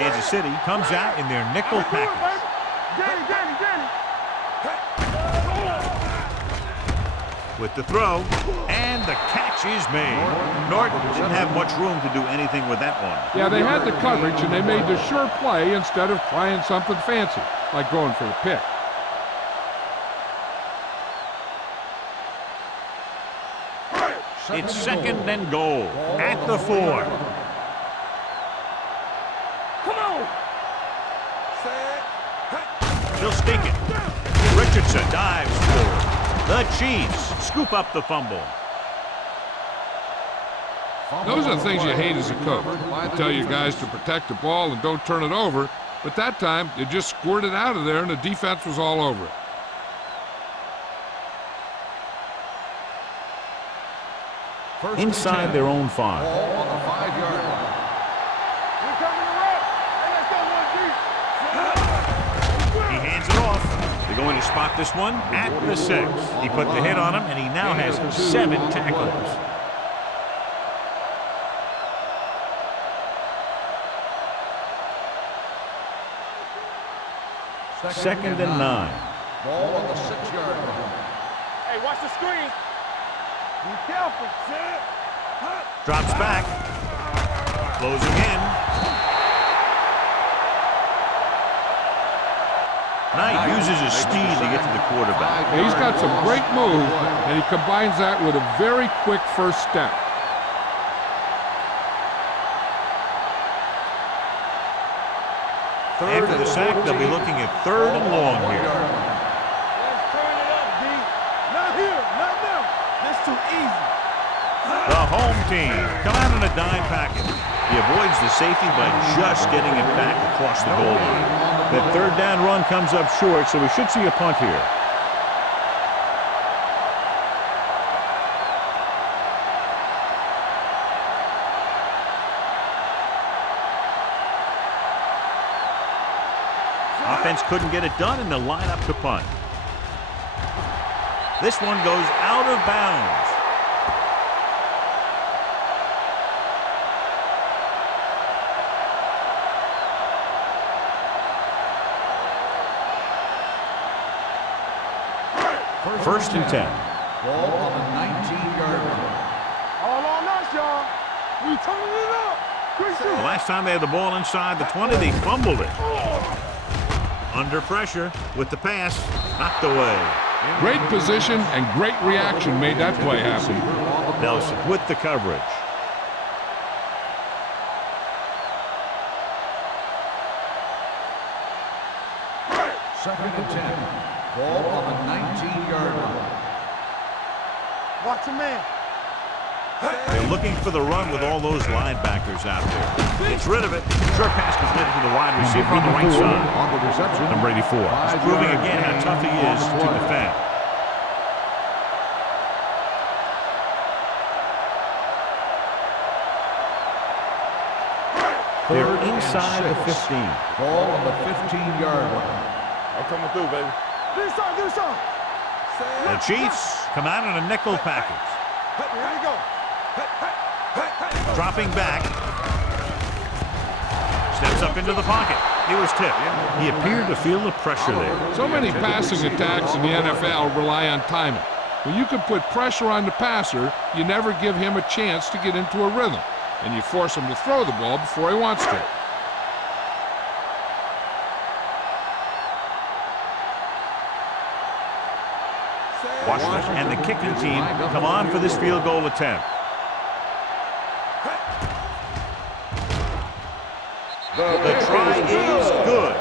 Kansas City comes out in their nickel package. Danny. With the throw, and the catch is made. Norton didn't have much room to do anything with that one. Yeah, they had the coverage, and they made the sure play instead of trying something fancy, like going for the pick. It's second and goal at the 4. Come on. They'll stake it. Richardson dives forward. The Chiefs scoop up the fumble. Those are the things you hate as a coach. You tell your guys to protect the ball and don't turn it over, but that time they just squirted out of there and the defense was all over it. Inside their own 5. Ball on the 5-yard line. We're coming to rock. Hey, let's go, one deep. He hands it off. They're going to spot this one at the 6. He put the hit on him, and he now has 7 tackles. Second and 9. Ball on the 6-yard line. Hey, watch the screen. Be careful. Drops back. Closing in. Knight uses uses his speed to get to the quarterback. Yeah, he's got some great moves, and he combines that with a very quick first step. After the sack, they'll be looking at 3rd and long here. Let's turn it up, D. Not here, not now. That's too easy. The home team come out in a dime package. He avoids the safety by just getting it back across the goal line. That 3rd down run comes up short, so we should see a punt here. Offense couldn't get it done, and they'll line up to punt. This one goes out of bounds. First and 10. Ball on the 19-yard line. All on us, y'all. We turning it up. Quick shoot. The last time they had the ball inside the 20, they fumbled it. Under pressure with the pass, knocked away. Great position and great reaction made that play happen. Nelson with the coverage. Second and 10. Ball on the 19-yard line. Watch a man. They're looking for the run with all those linebackers out there. Gets rid of it. Short pass completed to the wide receiver on the right side. On the reception. Number 84. He's proving again how tough he is to defend. They're inside the 15. Ball on the 15-yard line. I'm coming through, baby. This side, this side. The Chiefs come out in a nickel package. Here we go. Dropping back. Steps up into the pocket. He was tipped. He appeared to feel the pressure there. So many passing attacks in the NFL rely on timing. When you can put pressure on the passer, you never give him a chance to get into a rhythm, and you force him to throw the ball before he wants to. Washington and the kicking team come on for this field goal attempt. The try is good.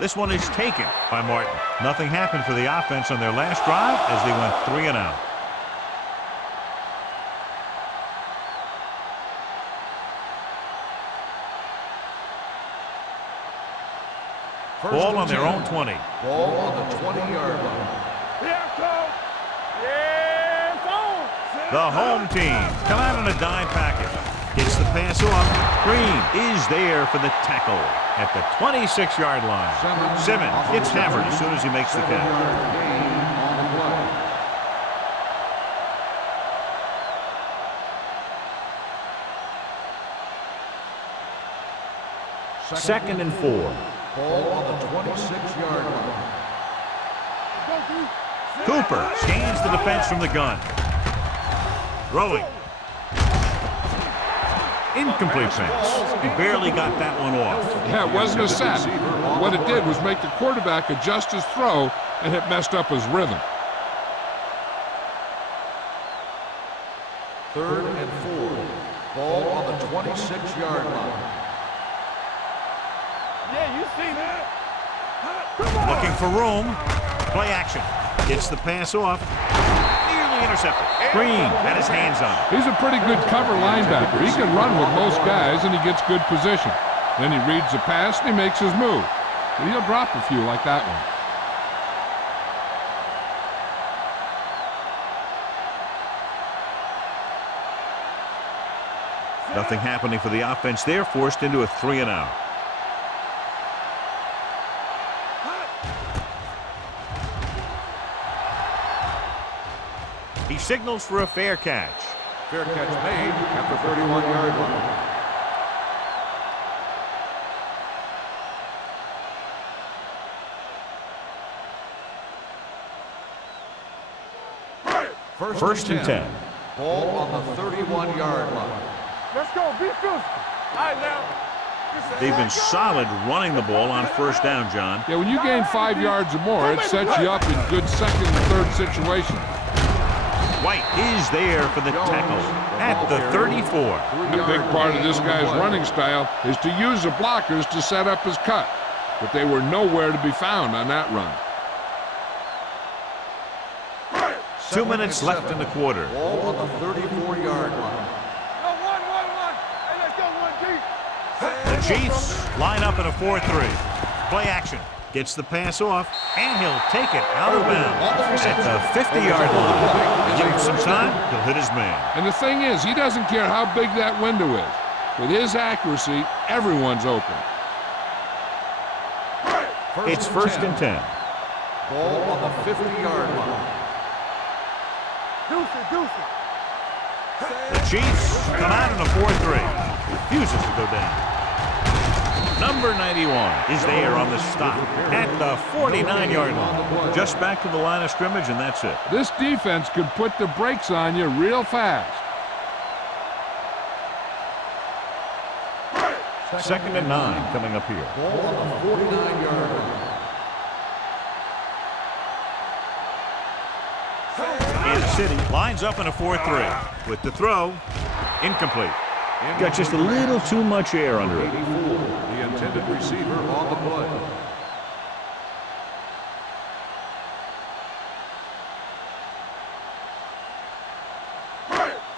This one is taken by Martin. Nothing happened for the offense on their last drive as they went 3 and out. Ball on their own 20. Ball on the 20-yard line. Here comes. Yeah, it's on. The home team come out in a dime package. Gets the pass off. Green is there for the tackle at the 26-yard line. Simmons gets hammered as soon as he makes the catch. Second and 4. Ball on the 26-yard line. Cooper scans the defense from the gun. Throwing. Incomplete pass. He barely got that one off. Yeah, it wasn't a sack. What it did was make the quarterback adjust his throw, and it messed up his rhythm. Third and 4. Ball on the 26-yard line. Yeah, you see that? Looking for room. Play action. Gets the pass off. Nearly intercepted. Green had his hands on it. He's a pretty good cover linebacker. He can run with most guys, and he gets good position. Then he reads the pass, and he makes his move. And he'll drop a few like that one. Nothing happening for the offense there, forced into a 3 and out. He signals for a fair catch. Fair catch made at the 31-yard line. First and 10. Ball on the 31-yard line. Let's go. Be physical. All right, now. They've been solid running the ball on first down, John. Yeah, when you gain 5 yards or more, it sets you up in good second and third situations. White is there for the tackle at the 34. A big part of this guy's running style is to use the blockers to set up his cut, but they were nowhere to be found on that run. 2 minutes left in the quarter. Ball on the 34-yard line. Go, one. Hey, let's go, one deep. The Chiefs line up in a 4-3. Play action. Gets the pass off, and he'll take it out of bounds at the 50-yard line. Give him some time, he'll hit his man. And the thing is, he doesn't care how big that window is. With his accuracy, everyone's open. It's first and 10. Ball on the 50-yard line. Deuce it. The Chiefs come out in a 4-3. Refuses to go down. Number 91 is there on the stop at the 49-yard line. Just back to the line of scrimmage, and that's it. This defense could put the brakes on you real fast. Second and 9 coming up here. Ball on the 49-yard line. Kansas City lines up in a 4-3. With the throw, incomplete. Got just a little too much air under it. 84, the intended receiver on the play.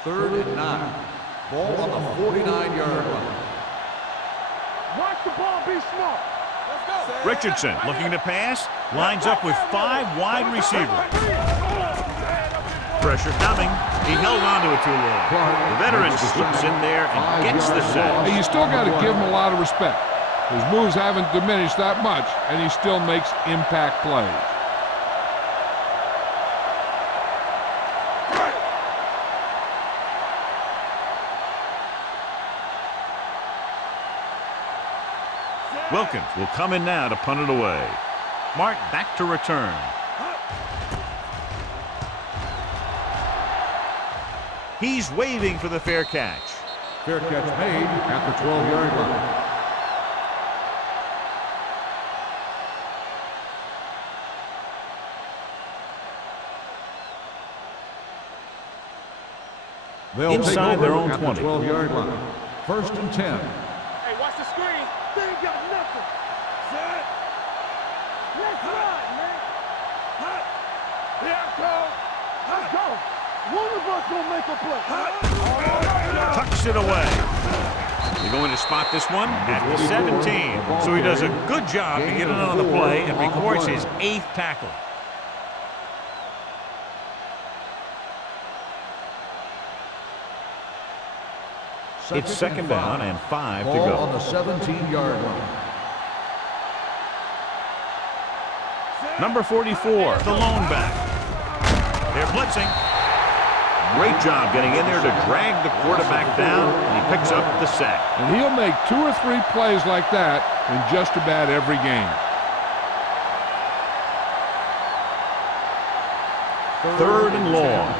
Third and 9. Ball on the 49-yard line. Watch the ball. Be smart. Let's go. Richardson looking to pass. Lines up with 5 wide receivers. Pressure coming. He held on to it too long. The veteran slips in there and gets the sack. Hey, you still got to give him a lot of respect. His moves haven't diminished that much, and he still makes impact plays. Wilkins will come in now to punt it away. Mark back to return. He's waving for the fair catch. Fair catch made at the 12-yard line. They'll Inside take their over own at 20. the 12-yard line. First and 10. Hey, watch the screen. They ain't got nothing. Set. Let's run, man. Hot. Here I go. Let's go. One of us gonna make a play. Tucks it away. They're going to spot this one at the 17. So he does a good job to get it on the play and records his 8th tackle. It's second down and 5 to Ball on go. the 17-yard line. Number 44, the lone back. They're blitzing. Great job getting in there to drag the quarterback down, and he picks up the sack. And he'll make 2 or 3 plays like that in just about every game. Third and long.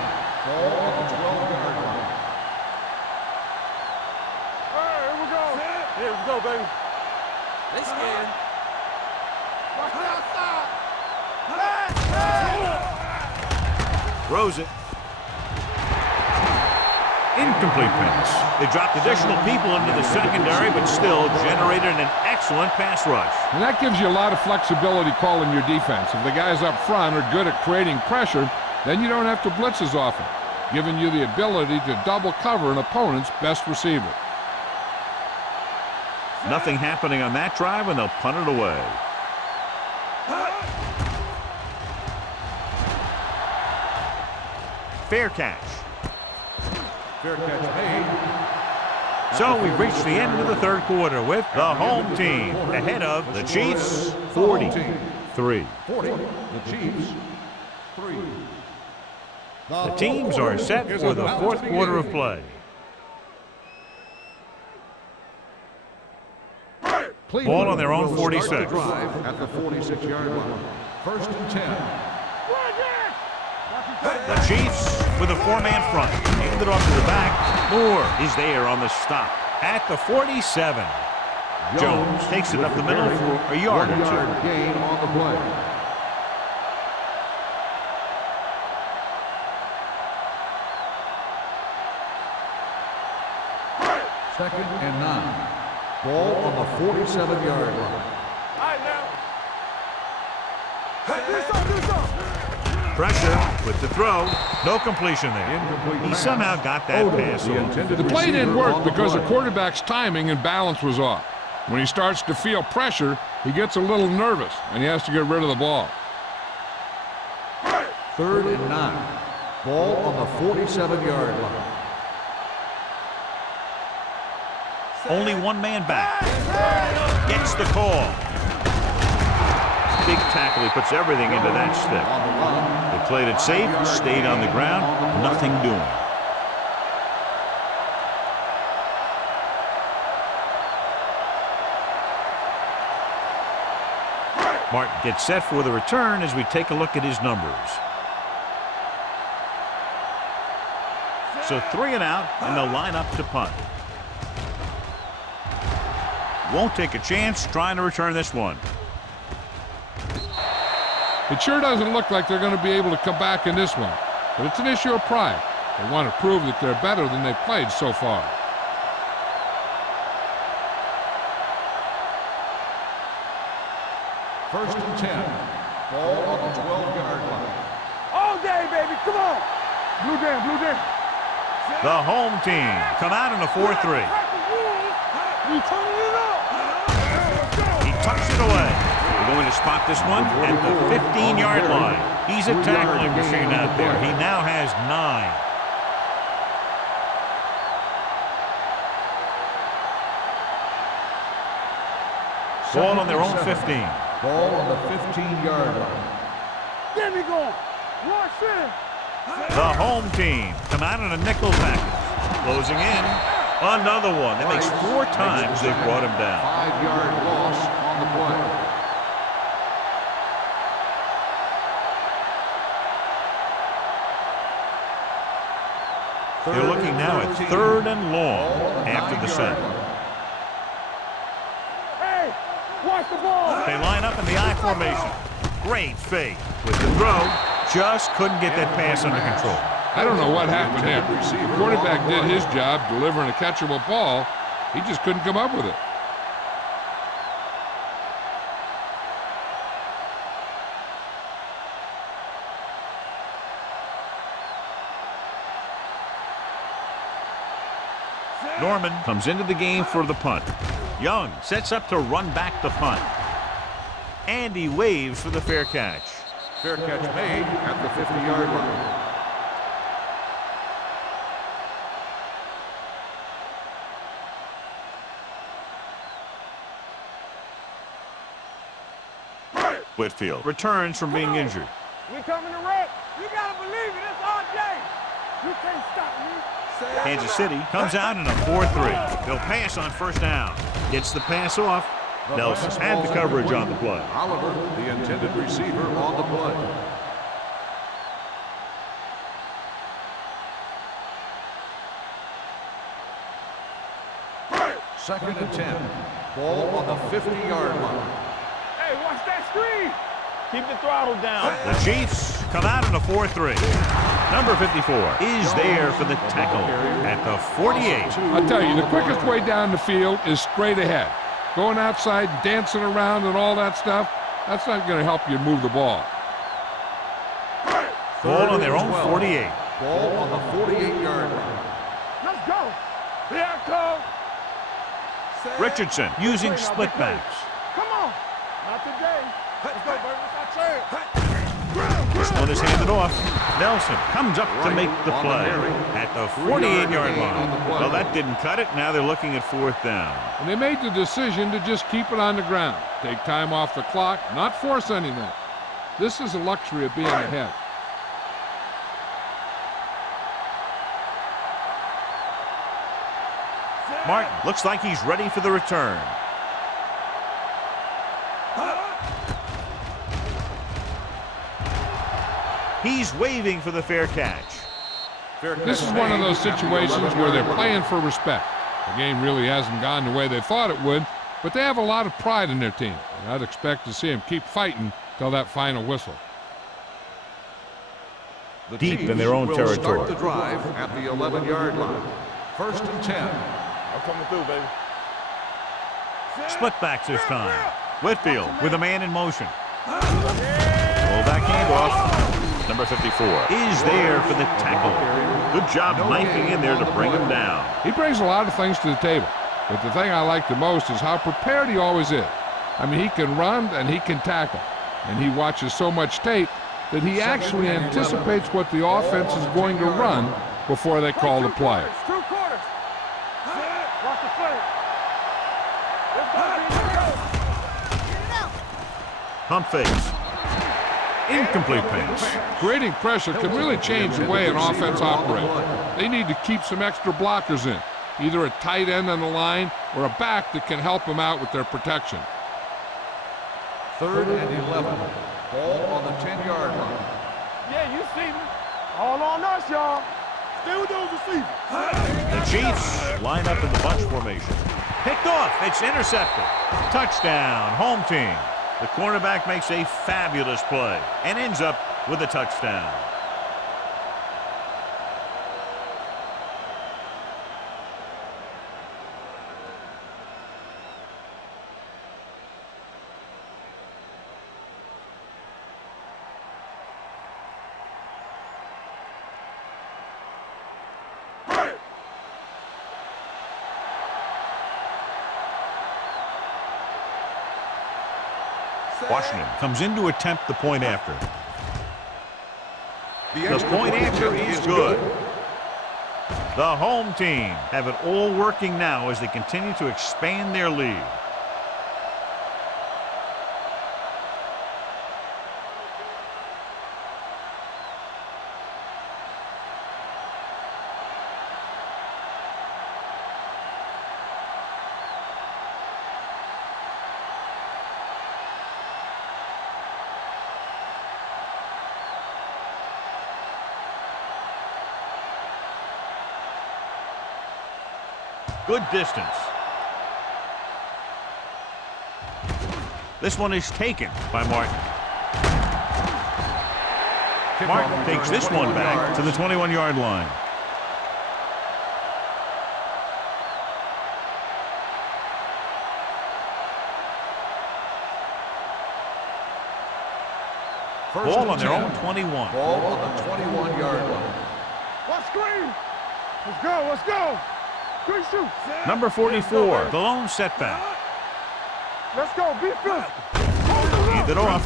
Ball on the 12-yard line. All right, here we go. Here we go, baby. They scared. Watch the outside. Throws it. Incomplete pass. They dropped additional people into the secondary, but still generated an excellent pass rush. And that gives you a lot of flexibility calling your defense. If the guys up front are good at creating pressure, then you don't have to blitz as often, giving you the ability to double cover an opponent's best receiver. Nothing happening on that drive, and they'll punt it away. Fair catch. Fair catch made. So we've reached the end of the third quarter with the home team ahead of the Chiefs 43. 40, the Chiefs 3. The teams are set for the fourth quarter of play. Ball on their own 46. At the 46-yard line. First and 10. The Chiefs with a four-man front. Handed off to the back. Moore is there on the stop at the 47. Jones takes it up the middle for a yard or two. 1 yard gain on the play. Second and 9. Ball on the 47-yard line. All right, now. Do something. Pressure with the throw. No completion there. Incomplete He pass. somehow got that Odom, pass the off. intended The play didn't receiver work on the because the play. quarterback's timing and balance was off. When he starts to feel pressure, he gets a little nervous, and he has to get rid of the ball. Third and 9. Ball on the 47-yard line. Only one man back. Gets the call. Big tackle. He puts everything into that stick. On the run. They played it safe, stayed on the ground, nothing doing. Martin gets set for the return as we take a look at his numbers. So 3 and out, and they'll line up to punt. Won't take a chance trying to return this one. It sure doesn't look like they're going to be able to come back in this one, but it's an issue of pride. They want to prove that they're better than they've played so far. First and 10. Ball on the 12-yard line. All day, baby. Come on. Blue jam, blue jam. The home team come out in a 4-3. We turning it up. He tucks it away. We're going to spot this one at the 15-yard line. He's a tackling machine out there. He now has 9. Ball on their own 15. Ball on the 15-yard line. Get me going. Rush in. The home team come out in a nickel package. Closing in. Another one. That makes 4 times they've brought him down. 5-yard loss on the play. They're looking now at 3rd and long after the sack. Hey, watch the ball. They line up in the I formation. Great fake with the throw. Just couldn't get that pass under control. I don't know what happened there. The quarterback did his job delivering a catchable ball. He just couldn't come up with it. Norman comes into the game for the punt. Young sets up to run back the punt. And he waves for the fair catch. Fair catch made at the 50-yard line. Whitfield returns from being injured. We coming to wreck. You gotta believe it. It's our day. You can't stop me. Kansas City comes out in a 4-3. They'll pass on first down. Gets the pass off. Nelson had the coverage on the play. Oliver, the intended receiver, on the play. Second and 10. Ball on the 50-yard line. Hey, watch that screen. Keep the throttle down. The Chiefs come out in a 4-3. Number 54 is there for the tackle at the 48. I'll tell you, the quickest way down the field is straight ahead. Going outside, dancing around and all that stuff, that's not going to help you move the ball. Ball on their own 48. Ball on the 48-yard line. Let's go. Here I come. Richardson using split backs. Come on. Not today. Let's go, baby. It's our turn. This one is handed off. Nelson comes up to make the play at the 48-yard line. Well, that didn't cut it. Now they're looking at 4th down. And they made the decision to just keep it on the ground. Take time off the clock, not force anything. This is a luxury of being ahead. Martin looks like he's ready for the return. He's waving for the fair catch. This is one of those situations where they're playing for respect. The game really hasn't gone the way they thought it would, but they have a lot of pride in their team, and I'd expect to see them keep fighting till that final whistle. Deep in their own territory. Start the drive at the 11-yard line. 1st and 10. I'm coming through, baby. Split backs this time. Whitfield with a man in motion. Roll back handoff. Number 54 is there for the tackle. Good job knifing in there to bring him down. He brings a lot of things to the table, but the thing I like the most is how prepared he always is. I mean, he can run and he can tackle, and he watches so much tape that he actually anticipates what the offense is going to run before they call the play. 2 quarters. Watch the play. Let's go. Pump fakes. Incomplete pass. Creating pressure can really change the way an offense operates. They need to keep some extra blockers in, either a tight end on the line or a back that can help them out with their protection. 3rd and 11. Ball on the 10-yard line. Yeah, you see me. All on us, y'all. Stay with those receivers. The Chiefs line up in the bunch formation. Picked off. It's intercepted. Touchdown, home team. The cornerback makes a fabulous play and ends up with a touchdown. Washington comes in to attempt the point after. The point after is good. The home team have it all working now as they continue to expand their lead. Good distance. This one is taken by Martin. Martin takes this one back to the 21-yard line. Ball on their own 21. Ball on the 21-yard line. What screen? Let's go, let's go. Good shoot. Number 44, the lone setback. Let's go, be physical. Hand it off.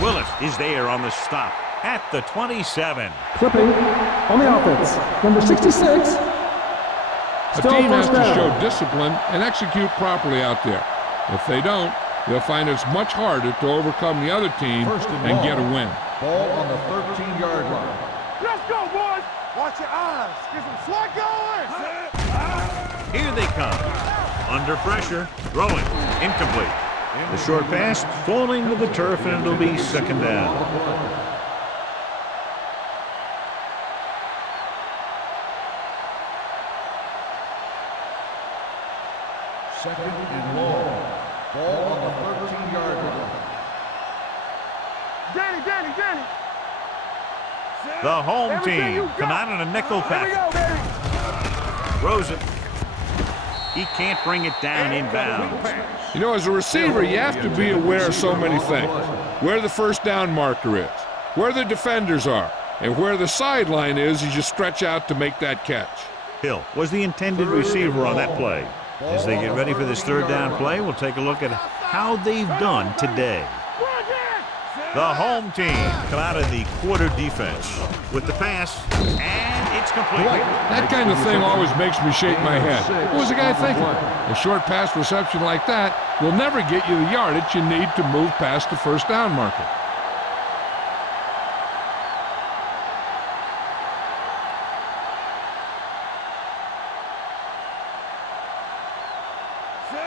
Willis is there on the stop at the 27. Clipping on the offense. Number 66. A team has to show discipline and execute properly out there. If they don't, they'll find it's much harder to overcome the other team and get a win. Ball on the 13-yard line. Let's go, boys. Watch your eyes. Get some slack going. Here they come. Under pressure. Throwing. Incomplete. The short pass falling to the turf, and it'll be second down. Second and long. Ball on the 13-yard line. Danny. The home team come out in a nickel package. Throws it. He can't bring it down inbounds. You know, as a receiver, you have to be aware of so many things. Where the first down marker is, where the defenders are, and where the sideline is as you stretch out to make that catch. Hill was the intended receiver on that play. As they get ready for this third down play, we'll take a look at how they've done today. The home team come out of the quarter defense with the pass, and it's complete. Boy, that kind of thing always makes me shake my head. What was the guy thinking? A short pass reception like that will never get you the yardage you need to move past the first down marker.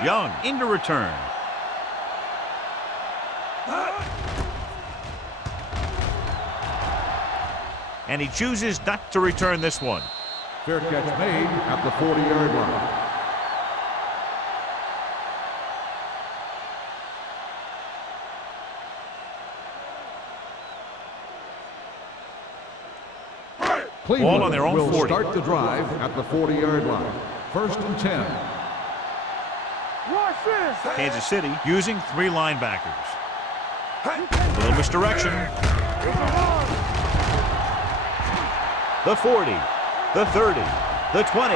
Young into return. And he chooses not to return this one. Fair catch made at the 40-yard line. Ball on their own will 40. Start the drive at the 40-yard line. 1st and 10. Kansas City using 3 linebackers. A little misdirection. The 40, the 30, the 20,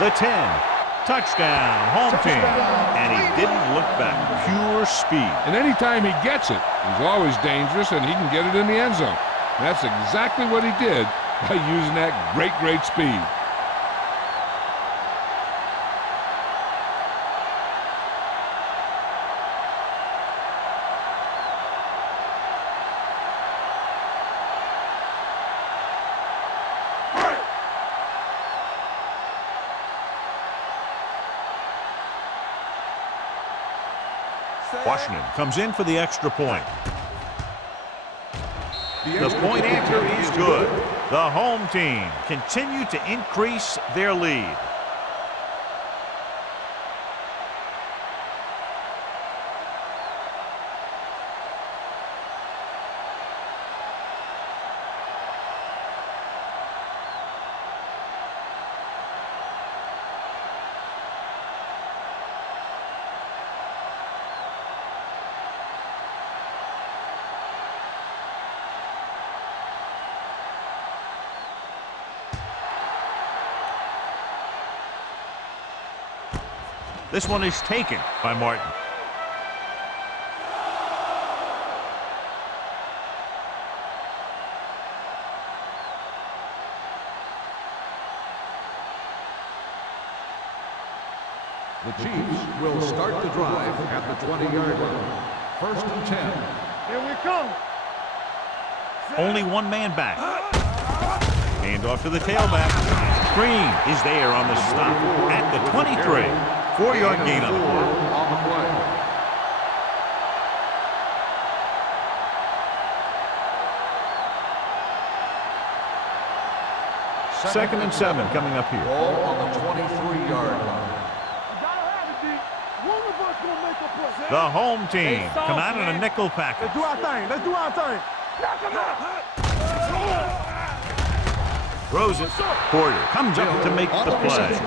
the 10. Touchdown, home team. And he didn't look back. Pure speed. And anytime he gets it, he's always dangerous, and he can get it in the end zone. That's exactly what he did by using that great speed. Washington comes in for the extra point. The point after is good. The home team continue to increase their lead. This one is taken by Martin. The Chiefs will start the drive at the 20-yard line. 1st and 10. Here we come. Only one man back. Hand off to the tailback. Green is there on the stop at the 23. 4-yard gain on the play. On the play. Second and 7 coming up here. Ball on the 23-yard line. One of us gonna make a play. The home team come out in a nickel package. Let's do our thing. Let's do our thing. Knock him out. Throws it. Porter comes up to make the play.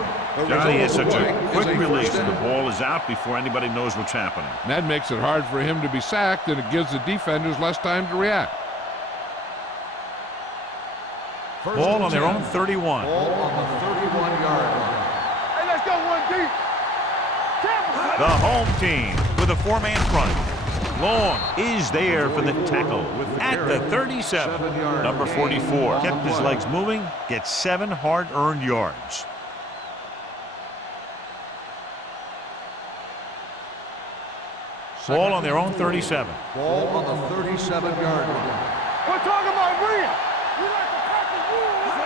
Johnny has such a quick release, and the ball is out before anybody knows what's happening. And that makes it hard for him to be sacked, and it gives the defenders less time to react. Ball on their own 31. Ball on the 31-yard line. Hey, let's go one deep. The home team with a 4-man front. Long is there for the tackle at the 37. Number 44 kept his legs moving, gets 7 hard-earned yards. Ball on their own 37. Ball on the 37-yard line. We're talking about Rhea.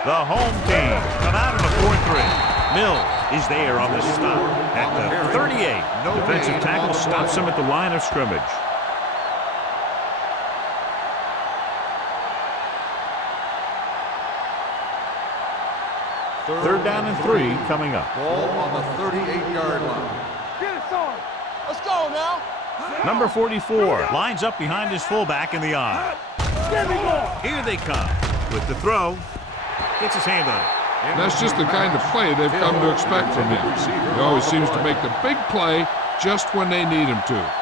The home team come out in a 4-3. Mills is there on the stop at the 38. Defensive tackle stops him at the line of scrimmage. Third down and 3 coming up. Ball on the 38-yard line. Get it started. Let's go now. Number 44 lines up behind his fullback in the eye. Here they come with the throw. Gets his hand on it. And that's just the kind of play they've come to expect from him. He always seems to make the big play just when they need him to.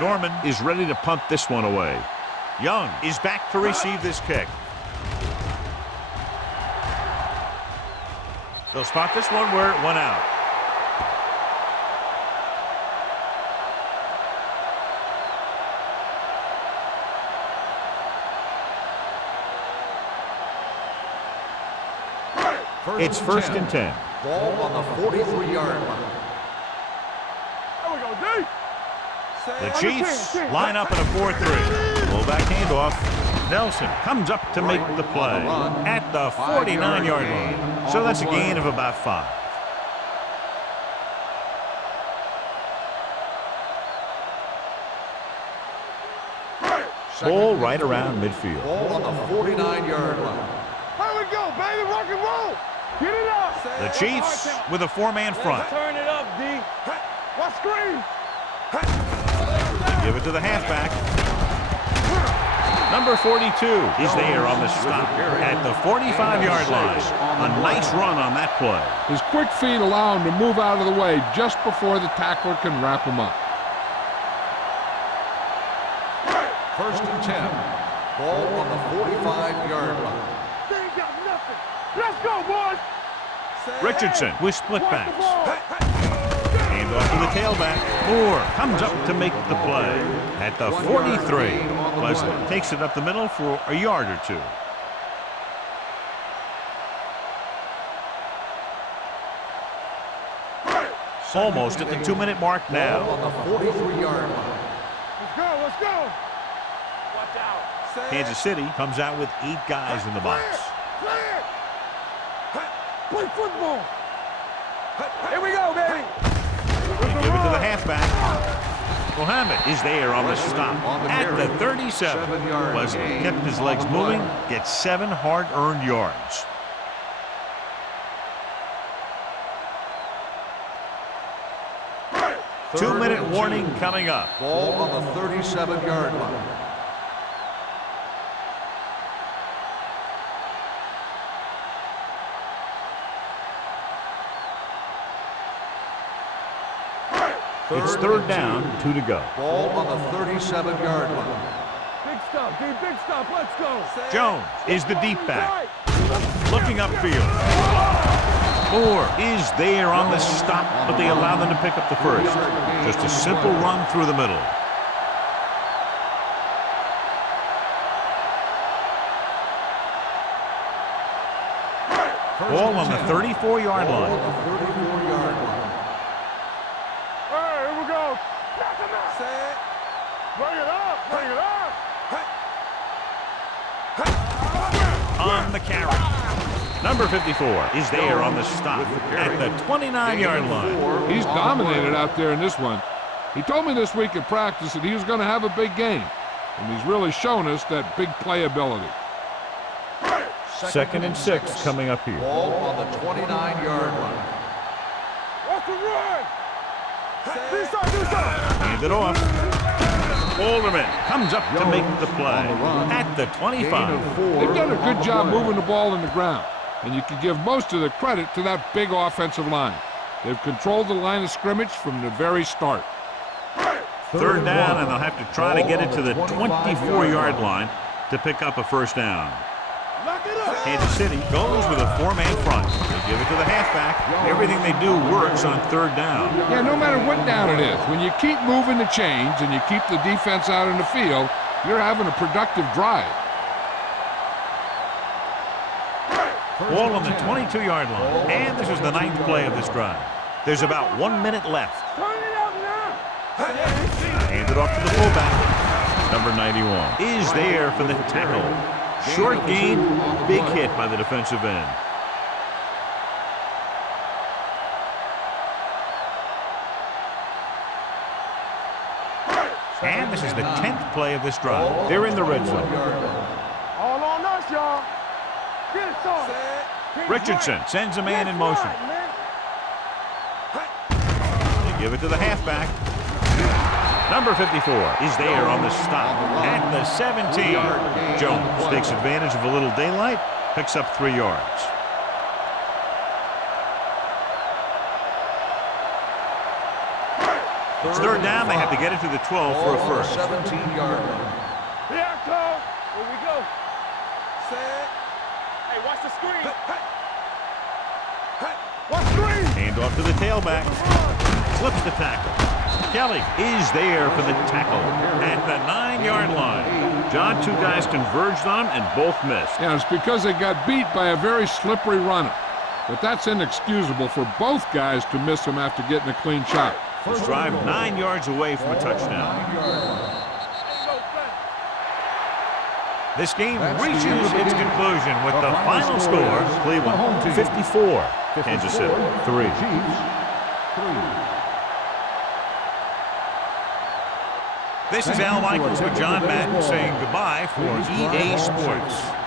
Norman is ready to punt this one away. Young is back to receive this kick. They'll spot this one where it went out. It's first and 10. Ball on the 43-yard line. There we go, D. The Chiefs line up in a 4-3. Fullback handoff. Nelson comes up to make the play at the 49-yard line. So that's a gain of about 5. Ball right around midfield. Ball on the 49-yard line. Here we go, baby. Rock and roll. Get it up. The Chiefs with a 4-man front. Turn it up, D. What screen? They give it to the halfback. Number 42 is there on the stop at the 45-yard line. A nice run on that play. His quick feet allow him to move out of the way just before the tackler can wrap him up. 1st and 10. Ball on the 45-yard line. They ain't got nothing. Let's go, boys. Richardson with split backs. Hand off to the tailback. Moore comes up to make the play at the 43. Pleasant takes it up the middle for a yard or 2. Almost at the 2-minute mark Ball now. on the 43-yard line. Let's go, let's go. Watch out. Kansas City comes out with 8 guys in the box. Clear. Play football. Here we go, baby. They give it to the halfback. Mohammed is there on the stop at the 37. Pleasant kept his legs moving, gets 7 hard-earned yards. Two-minute warning coming up. Ball on the 37-yard line. It's 3rd down, 2 to go. Ball on the 37-yard line. Big stop, D. Big stop. Let's go. Jones is the deep back. Looking upfield. Moore is there on the stop, but they allow them to pick up the first. Just a simple run through the middle. Ball on the 34-yard Ball line. on the 34-yard line. Hey, here we go. Knock him out. Bring it up. Bring it up. On the carry. Number 54 is there on the stop at the 29-yard line. He's dominated out there in this one. He told me this week at practice that he was going to have a big game, and he's really shown us that big playability. 2nd and 6 coming up here. Ball on the 29-yard line. What's the run? Do something. Hand it off. Alderman comes up to make the play at the 25. They've done a good job moving the ball in the ground, and you can give most of the credit to that big offensive line. They've controlled the line of scrimmage from the very start. 3rd down, and they'll have to try to get it to the 24-yard line to pick up a 1st down. Lock it up. Kansas City goes with a 4-man front. They give it to the halfback. Everything they do works on 3rd down. Yeah, no matter what down it is, when you keep moving the chains and you keep the defense out in the field, you're having a productive drive. Ball on the 22-yard line, and this is the 9th play of this drive. There's about 1 minute left. Turn it up now. Hand it off to the fullback. Number 91 is there for the tackle. Short gain, big hit by the defensive end. And this is the 10th play of this drive. They're in the red zone. All on us, y'all. Get it started. Richardson sends a man in motion. They give it to the halfback. Number 54 is there on the stop at the 17. Jones takes advantage of a little daylight, picks up 3 yards. It's 3rd down. They have to get it to the 12 for a first. 17-yard line. Here I come. Here we go. Hey, watch the screen. What screen? Hand off to the tailback. Flips the tackle. Kelly is there for the tackle at the 9-yard line. John, 2 guys converged on him and both missed. Yeah, it's because they got beat by a very slippery runner. But that's inexcusable for both guys to miss him after getting a clean shot. This drive 9 yards away from a touchdown. 9 yards. This game That's the reaches end of the its game. conclusion with The the final final score score, is the home Cleveland team. 54, Kansas City 3. Chiefs 3. This is Thank Al you for Michaels with attending John today's Madden ball. saying goodbye for Please drive EA home Sports. safe.